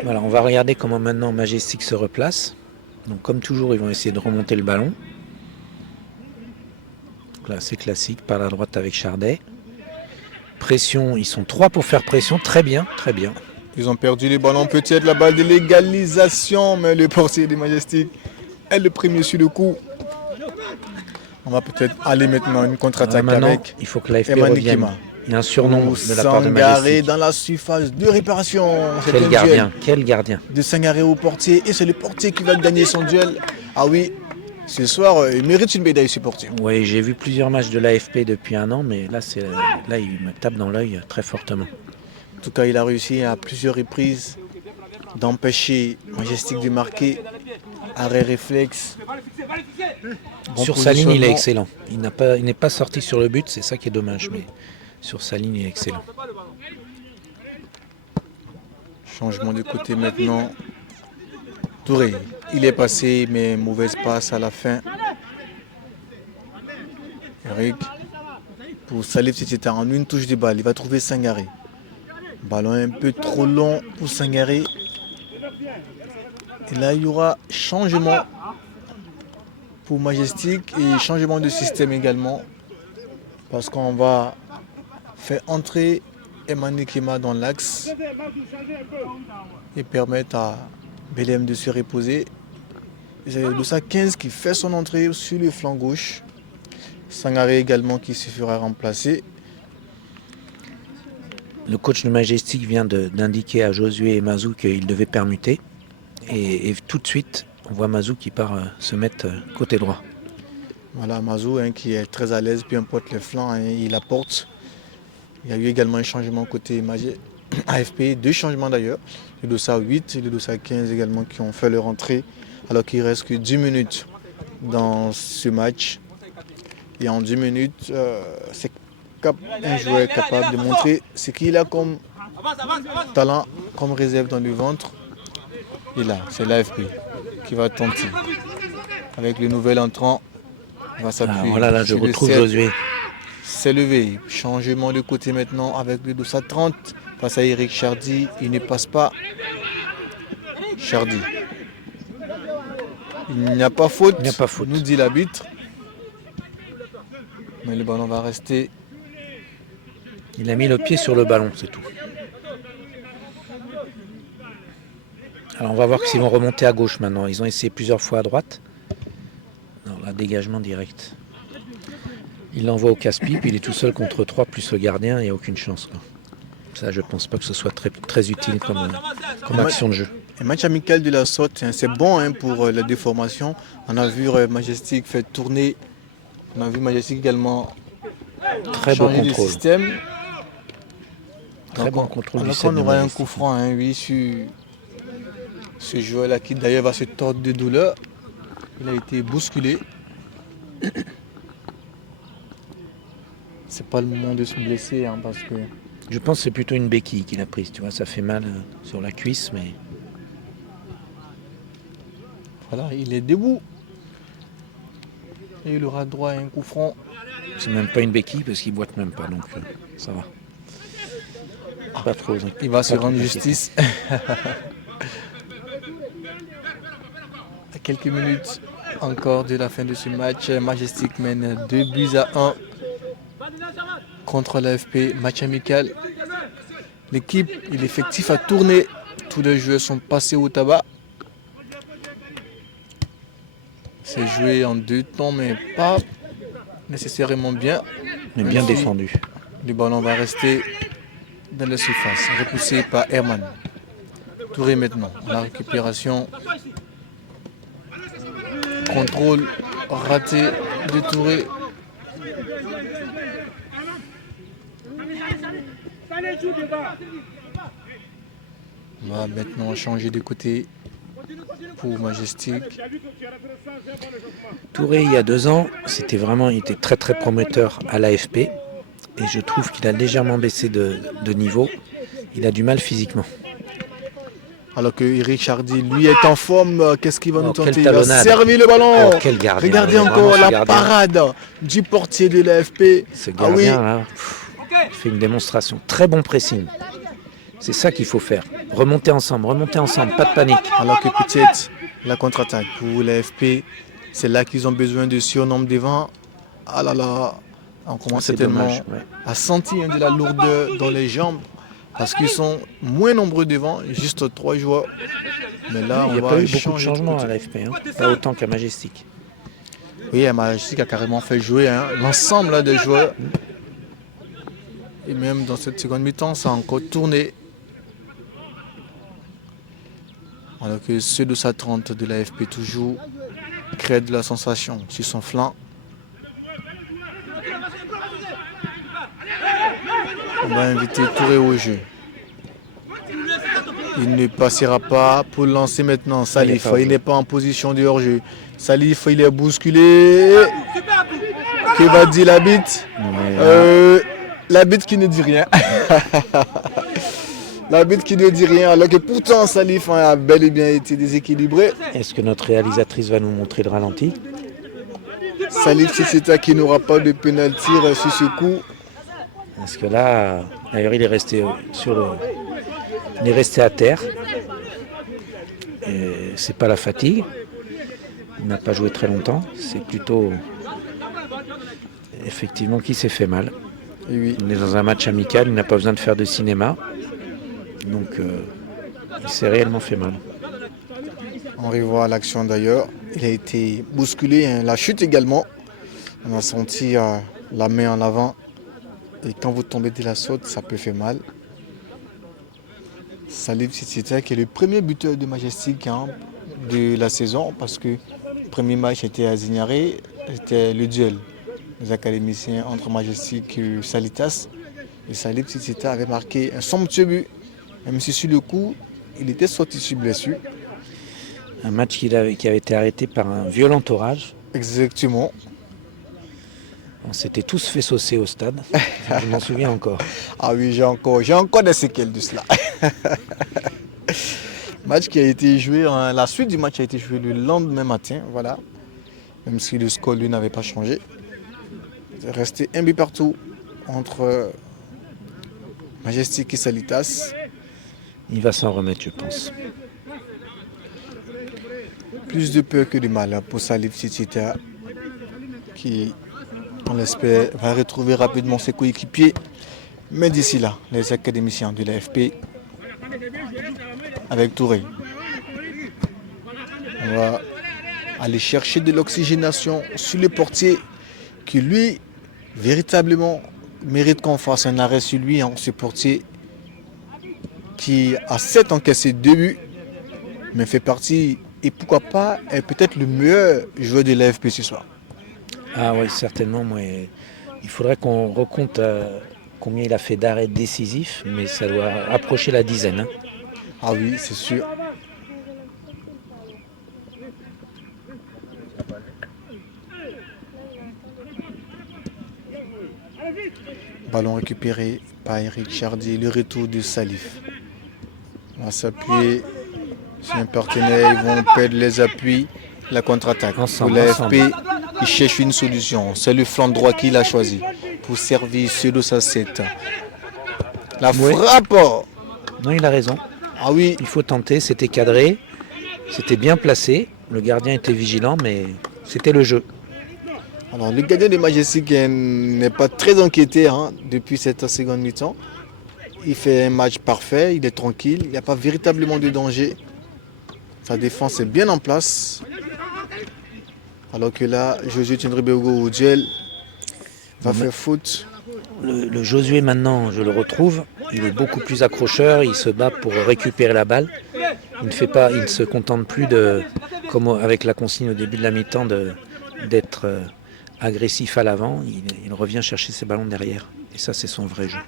Voilà, on va regarder comment maintenant Majestic se replace. Donc comme toujours, ils vont essayer de remonter le ballon. Donc là, c'est classique, par la droite avec Chardet. Pression, ils sont 3 pour faire pression. Très bien, très bien. Ils ont perdu le ballon, peut-être la balle de l'égalisation, mais le portier des Majestiques est le premier sur le coup. On va peut-être aller maintenant une contre-attaque Maintenant, avec il faut que l'AFP Emmanuel revienne. Kima. Il y a un surnom de la part de Sangaré Majestic. dans la surface de réparation. C'est un Quel duel gardien, quel gardien. de Sangaré au portier et c'est le portier qui va gagner son duel. Ah oui, ce soir, il mérite une médaille ce portier. Oui, j'ai vu plusieurs matchs de l'AFP depuis un an, mais là, il me tape dans l'œil très fortement. En tout cas, il a réussi à plusieurs reprises d'empêcher Majestic de marquer. Arrêt réflexe. Bon Sur sa ligne, il est positionnement. excellent. Il n'est pas sorti sur le but, c'est ça qui est dommage, mais sur sa ligne, il est excellent. Changement de côté maintenant. Touré, il est passé, mais mauvaise passe à la fin. Eric, pour Salif, c'était en une touche de balle. Il va trouver Sangaré. Ballon un peu trop long pour Sangaré. Et là, il y aura changement pour Majestic et changement de système également. Parce qu'on va fait entrer Emmanuel Kema dans l'axe et permettent à BLM de se reposer. Et c'est Dossa 15 qui fait son entrée sur le flanc gauche. Sangaré également qui se fera remplacer. Le coach de Majestic vient d'indiquer à Josué et Mazou qu'il devait permuter. Et tout de suite, on voit Mazou qui part se mettre côté droit. Voilà, Mazou qui est très à l'aise, peu importe les flancs, il apporte. Il y a eu également un changement côté AFP, 2 changements d'ailleurs. Le Dossa 8 et le Dossa 15 également qui ont fait leur entrée alors qu'il reste que 10 minutes dans ce match. Et en 10 minutes, c'est un joueur capable de montrer ce qu'il a comme talent, comme réserve dans le ventre. Et là, c'est l'AFP qui va tenter. Avec le nouvel entrant, il va s'appuyer. Voilà, là je retrouve Josué. C'est levé. Changement de côté maintenant avec le Dossa 30 face à Eric Chardy. Il ne passe pas. Chardy. Il n'y a pas faute. Il n'y a pas faute. Nous dit l'arbitre. Mais le ballon va rester. Il a mis le pied sur le ballon, c'est tout. Alors on va voir s'ils vont remonter à gauche maintenant. Ils ont essayé plusieurs fois à droite. Non, là, dégagement direct. Il l'envoie au casse-pipe, il est tout seul contre 3 plus le gardien, il n'y a aucune chance, quoi. Ça, je pense pas que ce soit très utile comme action de jeu. Un match amical de la sorte, c'est bon pour la déformation. On a vu Majestic faire tourner. On a vu Majestic également très bon changer de contrôle. système. Très bon contrôle du on système. aura un coup franc, oui, sur ce joueur-là qui d'ailleurs va se tordre de douleur. Il a été bousculé. C'est pas le moment de se blesser parce que. Je pense que c'est plutôt une béquille qu'il a prise, tu vois, ça fait mal sur la cuisse, mais. Voilà, il est debout. Et il aura droit à un coup franc. C'est même pas une béquille parce qu'il boite même pas, donc ça va. Pas trop. Il va se rendre justice. À quelques minutes encore de la fin de ce match, Majestic mène 2-1 contre l'AFP, match amical. L'équipe et l'effectif a tourné. Tous les joueurs sont passés au tabac. C'est joué en 2 temps, mais pas nécessairement bien. Mais bien défendu. Le ballon va rester dans la surface, repoussé par Herman. Touré maintenant, la récupération. Contrôle raté de Touré. On va maintenant changer de côté pour Majestic. Touré, il y a 2 ans, il était très très prometteur à l'AFP. Et je trouve qu'il a légèrement baissé de niveau. Il a du mal physiquement. Alors que Eric Chardy, lui, est en forme. Qu'est-ce qu'il va nous tenter? Il a talonnade. servi le ballon. Quel gardien. Regardez encore la parade du portier de l'AFP. Ce gardien là, il fait une démonstration. Très bon pressing. C'est ça qu'il faut faire. Remonter ensemble, pas de panique. Alors que peut-être la contre-attaque pour l'AFP, c'est là qu'ils ont besoin de surnombre devant. Ah là là, on commence certainement à sentir de la lourdeur dans les jambes. Parce qu'ils sont moins nombreux devant, juste 3 joueurs. Mais là, il n'y a pas eu beaucoup de changements à l'AFP, pas autant qu'à Majestic. Oui, Majestic a carrément fait jouer l'ensemble des joueurs. Et même dans cette seconde mi-temps, ça a encore tourné. Alors que ceux de sa 30 de l'AFP toujours créent de la sensation sur son flanc. On va inviter Touré au jeu. Il ne passera pas pour lancer maintenant Salif. Il n'est pas en position de hors-jeu. Salif, il est bousculé. Que va dire l'arbitre? L'arbitre qui ne dit rien. L'arbitre qui ne dit rien, alors que pourtant Salif a bel et bien été déséquilibré. Est-ce que notre réalisatrice va nous montrer le ralenti? Salif Sisseta qui n'aura pas de pénalty sur ce coup. Parce que là, d'ailleurs, il est resté il est resté à terre. Et c'est pas la fatigue. Il n'a pas joué très longtemps. C'est plutôt effectivement qu'il s'est fait mal. Et oui, On est dans un match amical, il n'a pas besoin de faire de cinéma. Donc il s'est réellement fait mal. on revoit l'action d'ailleurs. Il a été bousculé, hein, la chute également. On a senti la main en avant. Et quand vous tombez de la saute, ça peut faire mal. Salif Sitita qui est le premier buteur de Majestic, hein, de la saison, parce que le premier match était à Zignaré, c'était le duel des académiciens entre Majestic et Salitas. Et Salif Sitita avait marqué un somptueux but, même si sur le coup, il était sorti sur blessure. Un match qui avait été arrêté par un violent orage. Exactement. On s'était tous fait saucer au stade. Je m'en souviens encore. Ah oui, j'ai encore des séquelles de cela. Match qui a été joué, la suite du match a été jouée le lendemain matin, voilà. Même si le score lui n'avait pas changé. Il resté un but partout entre Majestic et Salitas. Il va s'en remettre, je pense. Plus de peur que de mal pour Salif Sitita qui, on l'espère, va retrouver rapidement ses coéquipiers. Mais d'ici là, les académiciens de l'AFP avec Touré. On va aller chercher de l'oxygénation sur le portier qui lui, véritablement, mérite qu'on fasse un arrêt sur lui, hein, ce portier qui a 7 encaissés 2 buts, mais fait partie, et pourquoi pas, est peut-être le meilleur joueur de l'AFP ce soir. Ah oui, certainement. Moi, il faudrait qu'on recompte combien il a fait d'arrêts décisifs, mais ça doit approcher la dizaine. Hein. Ah oui, c'est sûr. Ballon récupéré par Eric Chardy, le retour de Salif. On va s'appuyer sur un partenaire, ils vont perdre les appuis, la contre-attaque. Ensemble, Pour l'AFP, il cherche une solution. C'est le flanc droit qu'il a choisi pour servir Pseudo Sasset. La frappe. Non, il a raison. Ah oui, Il faut tenter, c'était cadré, c'était bien placé. Le gardien était vigilant, mais c'était le jeu. alors le gardien de Majestic n'est pas très inquiété, hein, depuis cette seconde mi-temps. Il fait un match parfait, il est tranquille, il n'y a pas véritablement de danger. Sa défense est bien en place. Alors que là, Josué Tundribego au duel va faire faute. Le Josué maintenant, je le retrouve, il est beaucoup plus accrocheur, il se bat pour récupérer la balle. Il ne se contente plus de, comme avec la consigne au début de la mi-temps, d'être agressif à l'avant. Il revient chercher ses ballons derrière. Et ça, c'est son vrai jeu.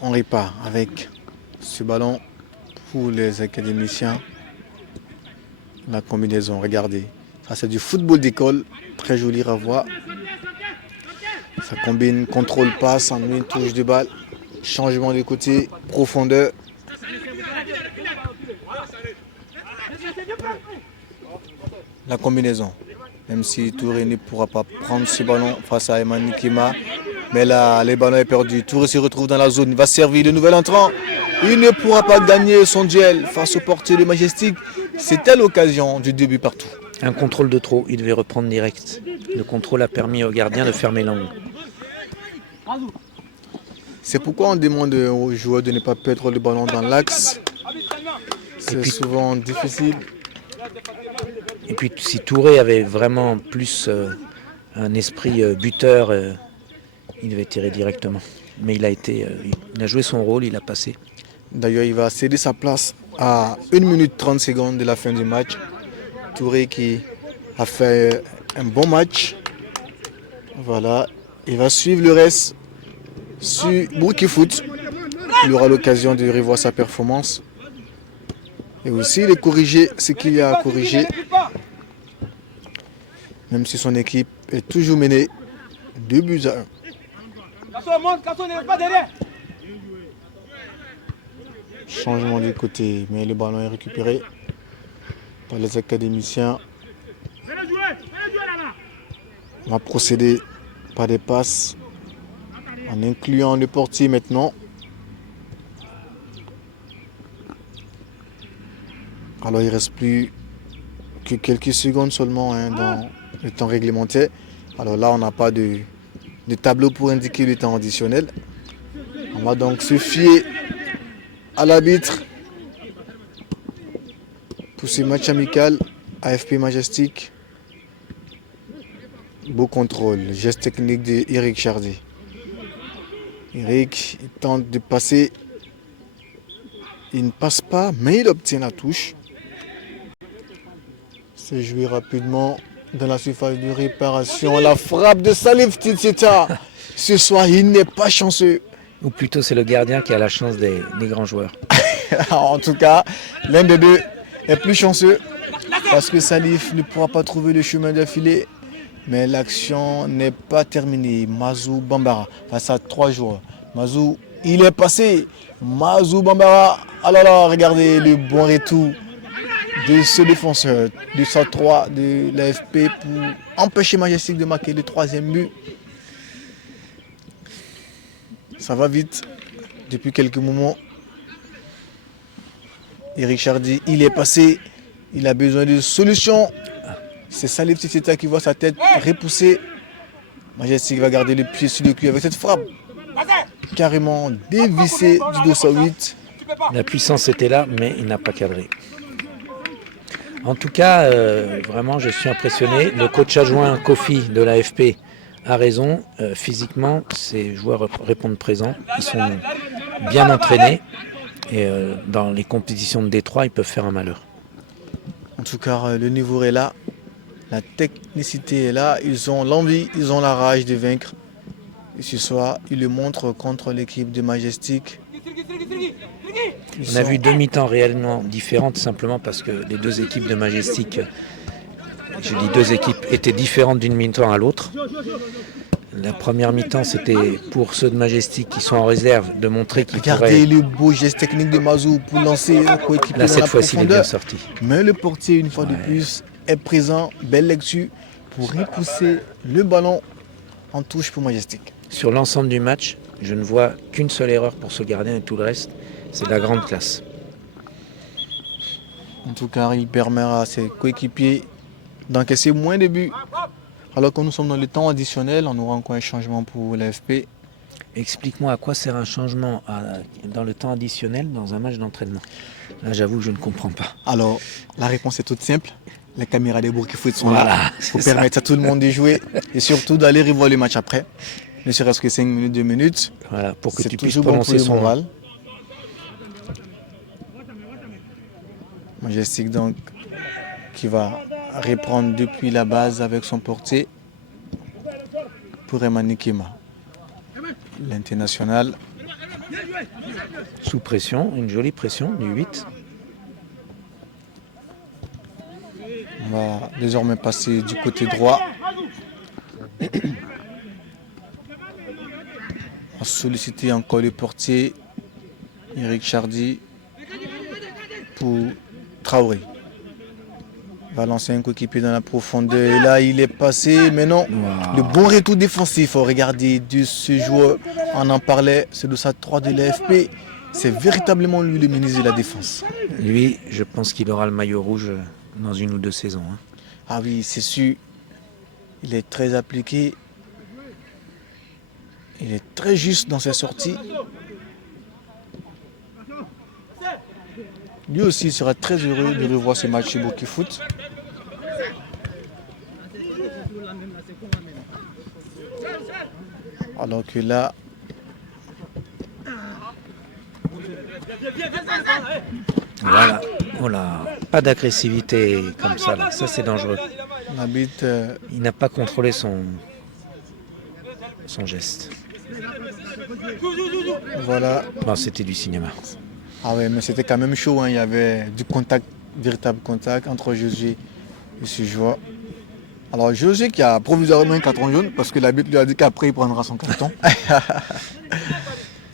On repart avec ce ballon pour les académiciens. La combinaison, regardez. Ça, c'est du football d'école. Très joli à voir. Ça combine contrôle passe en une touche de balle. Changement de côté, profondeur. La combinaison. Même si Touré ne pourra pas prendre ce ballon face à Emmanuel Kima. Mais là, le ballon est perdu. Touré se retrouve dans la zone. Il va servir le nouvel entrant. Il ne pourra pas gagner son duel face au portier de Majestic. C'était l'occasion du début partout. Un contrôle de trop, il devait reprendre direct. Le contrôle a permis au gardien de fermer l'angle. C'est pourquoi on demande aux joueurs de ne pas perdre le ballon dans l'axe. C'est souvent difficile. Et puis si Touré avait vraiment plus un esprit buteur, il devait tirer directement. Mais il a joué son rôle, il a passé. D'ailleurs, il va céder sa place à 1 minute 30 secondes de la fin du match. Touré qui a fait un bon match. Voilà, il va suivre le reste sur Bourki Foot. Il aura l'occasion de revoir sa performance. Et aussi de corriger ce qu'il y a à corriger. Même si son équipe est toujours menée 2-1. Changement du côté, mais le ballon est récupéré par les académiciens. On va procéder par des passes en incluant le portier maintenant. Alors il ne reste plus que quelques secondes seulement, hein, dans le temps réglementaire. Alors là, on n'a pas de de tableau pour indiquer le temps additionnel. On va donc se fier à l'arbitre pour ce match amical AFP Majestic. Beau contrôle, geste technique d'Eric Chardy. Eric il tente de passer. Il ne passe pas, mais il obtient la touche. C'est joué rapidement dans la surface de réparation. La frappe de Salif Titita. Ce soir, il n'est pas chanceux. Ou plutôt, c'est le gardien qui a la chance des grands joueurs. En tout cas, l'un des deux est plus chanceux parce que Salif ne pourra pas trouver le chemin de filet. Mais l'action n'est pas terminée. Mazou Bambara face à 3 joueurs. Mazou, il est passé. Mazou Bambara. Alors là, regardez le bon retour de ce défenseur du 103 de l'AFP pour empêcher Majestic de marquer le 3e but. Ça va vite depuis quelques moments. Eric Chardy, il est passé. Il a besoin de solutions. C'est Salif Titita qui voit sa tête repoussée. Majestic va garder le pied sur le cul avec cette frappe. Carrément dévissée du 208. La puissance était là, mais il n'a pas cadré. En tout cas, vraiment, je suis impressionné. Le coach adjoint Kofi de l'AFP a raison. Physiquement, ces joueurs répondent présents. Ils sont bien entraînés. Et dans les compétitions de Détroit, ils peuvent faire un malheur. En tout cas, le niveau est là. La technicité est là. Ils ont l'envie, ils ont la rage de vaincre. Et ce soir, ils le montrent contre l'équipe de Majestic. On a vu 2 mi-temps réellement différentes simplement parce que les 2 équipes de Majestic, je dis 2 équipes, étaient différentes d'une mi-temps à l'autre. La première mi-temps, c'était pour ceux de Majestic qui sont en réserve de montrer qu'ils pourraient... Regardez le beau geste technique de Mazou pour lancer un coéquipier Là, dans cette la fois-ci, il est bien profondeur. sorti. Mais le portier, une fois de plus, est présent. Belle lecture pour repousser le ballon en touche pour Majestic. Sur l'ensemble du match, je ne vois qu'une seule erreur pour ce gardien et tout le reste, c'est de la grande classe. En tout cas, il permet à ses coéquipiers d'encaisser moins de buts. Alors que nous sommes dans le temps additionnel, on aura encore un changement pour l'AFP. Explique-moi à quoi sert un changement dans le temps additionnel dans un match d'entraînement. Là, j'avoue que je ne comprends pas. Alors, la réponse est toute simple. Les caméras des Bourg-Foot sont Voilà, là c'est pour ça. permettre à tout le monde de jouer et surtout d'aller revoir le match après. Ne serait-ce que 5 minutes, 2 minutes. Voilà, pour que C'est tu puisses toujours bon pour prononcer le son nom. moral. Majestic donc qui va reprendre depuis la base avec son portier pour Emani Kema. L'international. Sous pression, une jolie pression du 8. On va désormais passer du côté droit. On va solliciter encore le portier Eric Chardy pour Traoré. Il va lancer un coéquipier dans la profondeur. Et là, il est passé. Mais non, le bon retour défensif. Regardez de ce joueur. On en parlait. C'est de sa 3 de l'AFP. C'est véritablement lui le ministre de la Défense. Lui, je pense qu'il aura le maillot rouge dans 1 ou 2 saisons. Hein. Ah oui, c'est sûr. Il est très appliqué. Il est très juste dans ses sorties. Lui aussi sera très heureux de revoir ce match chez Bourg-Foot. Alors que là, Voilà. Oh là, pas d'agressivité comme ça. Là. Ça, c'est dangereux. l'arbitre Il n'a pas contrôlé son geste. voilà. Bon, c'était du cinéma. Ah ouais, mais c'était quand même chaud. Hein. Il y avait du contact, véritable contact entre Josué et ce joueur. Alors Josué qui a provisoirement un carton jaune parce que l'arbitre lui a dit qu'après il prendra son carton.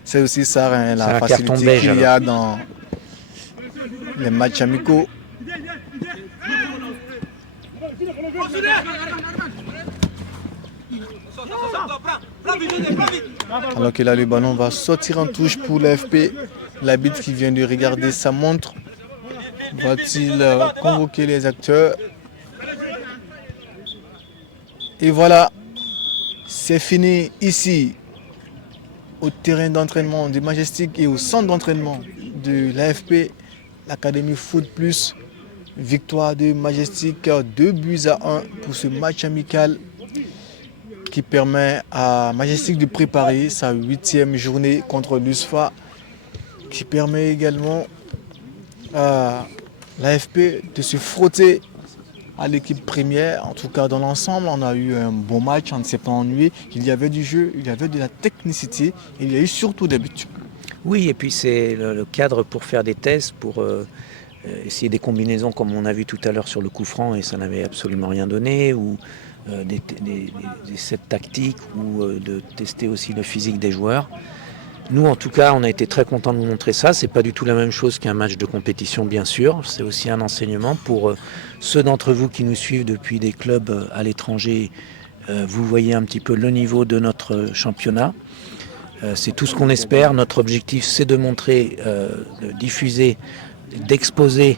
C'est aussi ça, hein, C'est la un carton facilité beige, qu'il y a dans les matchs amicaux. Alors que là, le ballon va sortir en touche pour l'AFP. L'arbitre qui vient de regarder sa montre. Va-t-il convoquer les acteurs? Et voilà, C'est fini ici, au terrain d'entraînement du Majestic et au centre d'entraînement de l'AFP, l'Académie Foot Plus. Victoire de Majestic, 2-1 pour ce match amical qui permet à Majestic de préparer sa 8e journée contre l'USFA, qui permet également à l'AFP de se frotter à l'équipe première. En tout cas, dans l'ensemble, on a eu un bon match, on ne s'est pas ennuyé. Il y avait du jeu, il y avait de la technicité, et il y a eu surtout des buts. Oui, et puis c'est le cadre pour faire des tests, pour essayer des combinaisons comme on a vu tout à l'heure sur le coup franc et ça n'avait absolument rien donné, ou des sets tactiques, ou de tester aussi le physique des joueurs. Nous, en tout cas, on a été très contents de vous montrer ça. C'est pas du tout la même chose qu'un match de compétition, bien sûr. C'est aussi un enseignement pour ceux d'entre vous qui nous suivent depuis des clubs à l'étranger. Vous voyez un petit peu le niveau de notre championnat. C'est tout ce qu'on espère. Notre objectif, c'est de montrer, de diffuser, d'exposer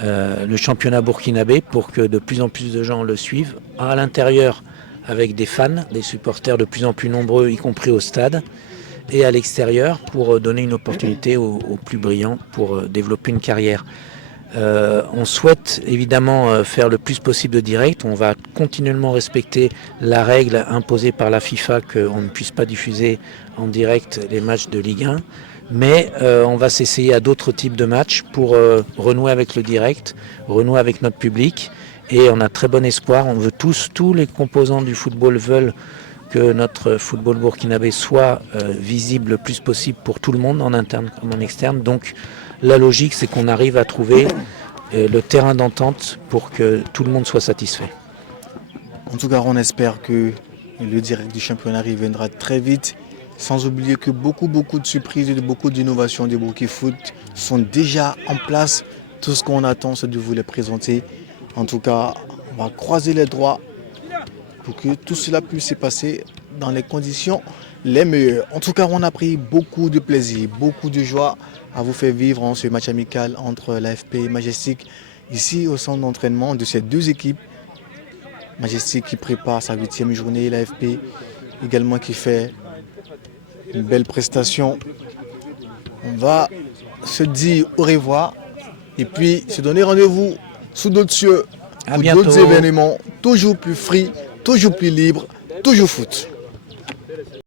le championnat burkinabé pour que de plus en plus de gens le suivent. À l'intérieur, avec des fans, des supporters de plus en plus nombreux, y compris au stade, et à l'extérieur pour donner une opportunité aux plus brillants pour développer une carrière. On souhaite évidemment faire le plus possible de direct. On va continuellement respecter la règle imposée par la FIFA qu'on ne puisse pas diffuser en direct les matchs de Ligue 1. Mais on va s'essayer à d'autres types de matchs pour renouer avec le direct, renouer avec notre public. Et on a très bon espoir. On veut tous les composants du football veulent que notre football burkinabé soit visible le plus possible pour tout le monde, en interne comme en externe. Donc la logique, c'est qu'on arrive à trouver le terrain d'entente pour que tout le monde soit satisfait. En tout cas, on espère que le direct du championnat reviendra très vite, sans oublier que beaucoup de surprises et beaucoup d'innovations de Burkifoot sont déjà en place. Tout ce qu'on attend, c'est de vous les présenter. En tout cas, on va croiser les doigts pour que tout cela puisse se passer dans les conditions les meilleures. En tout cas, on a pris beaucoup de plaisir, beaucoup de joie à vous faire vivre ce match amical entre l'AFP et Majestic, ici au centre d'entraînement de ces deux équipes. Majestic qui prépare sa 8e journée, l'AFP également qui fait une belle prestation. On va se dire au revoir et puis se donner rendez-vous sous d'autres cieux pour d'autres événements, toujours plus free, toujours plus libre, toujours foot.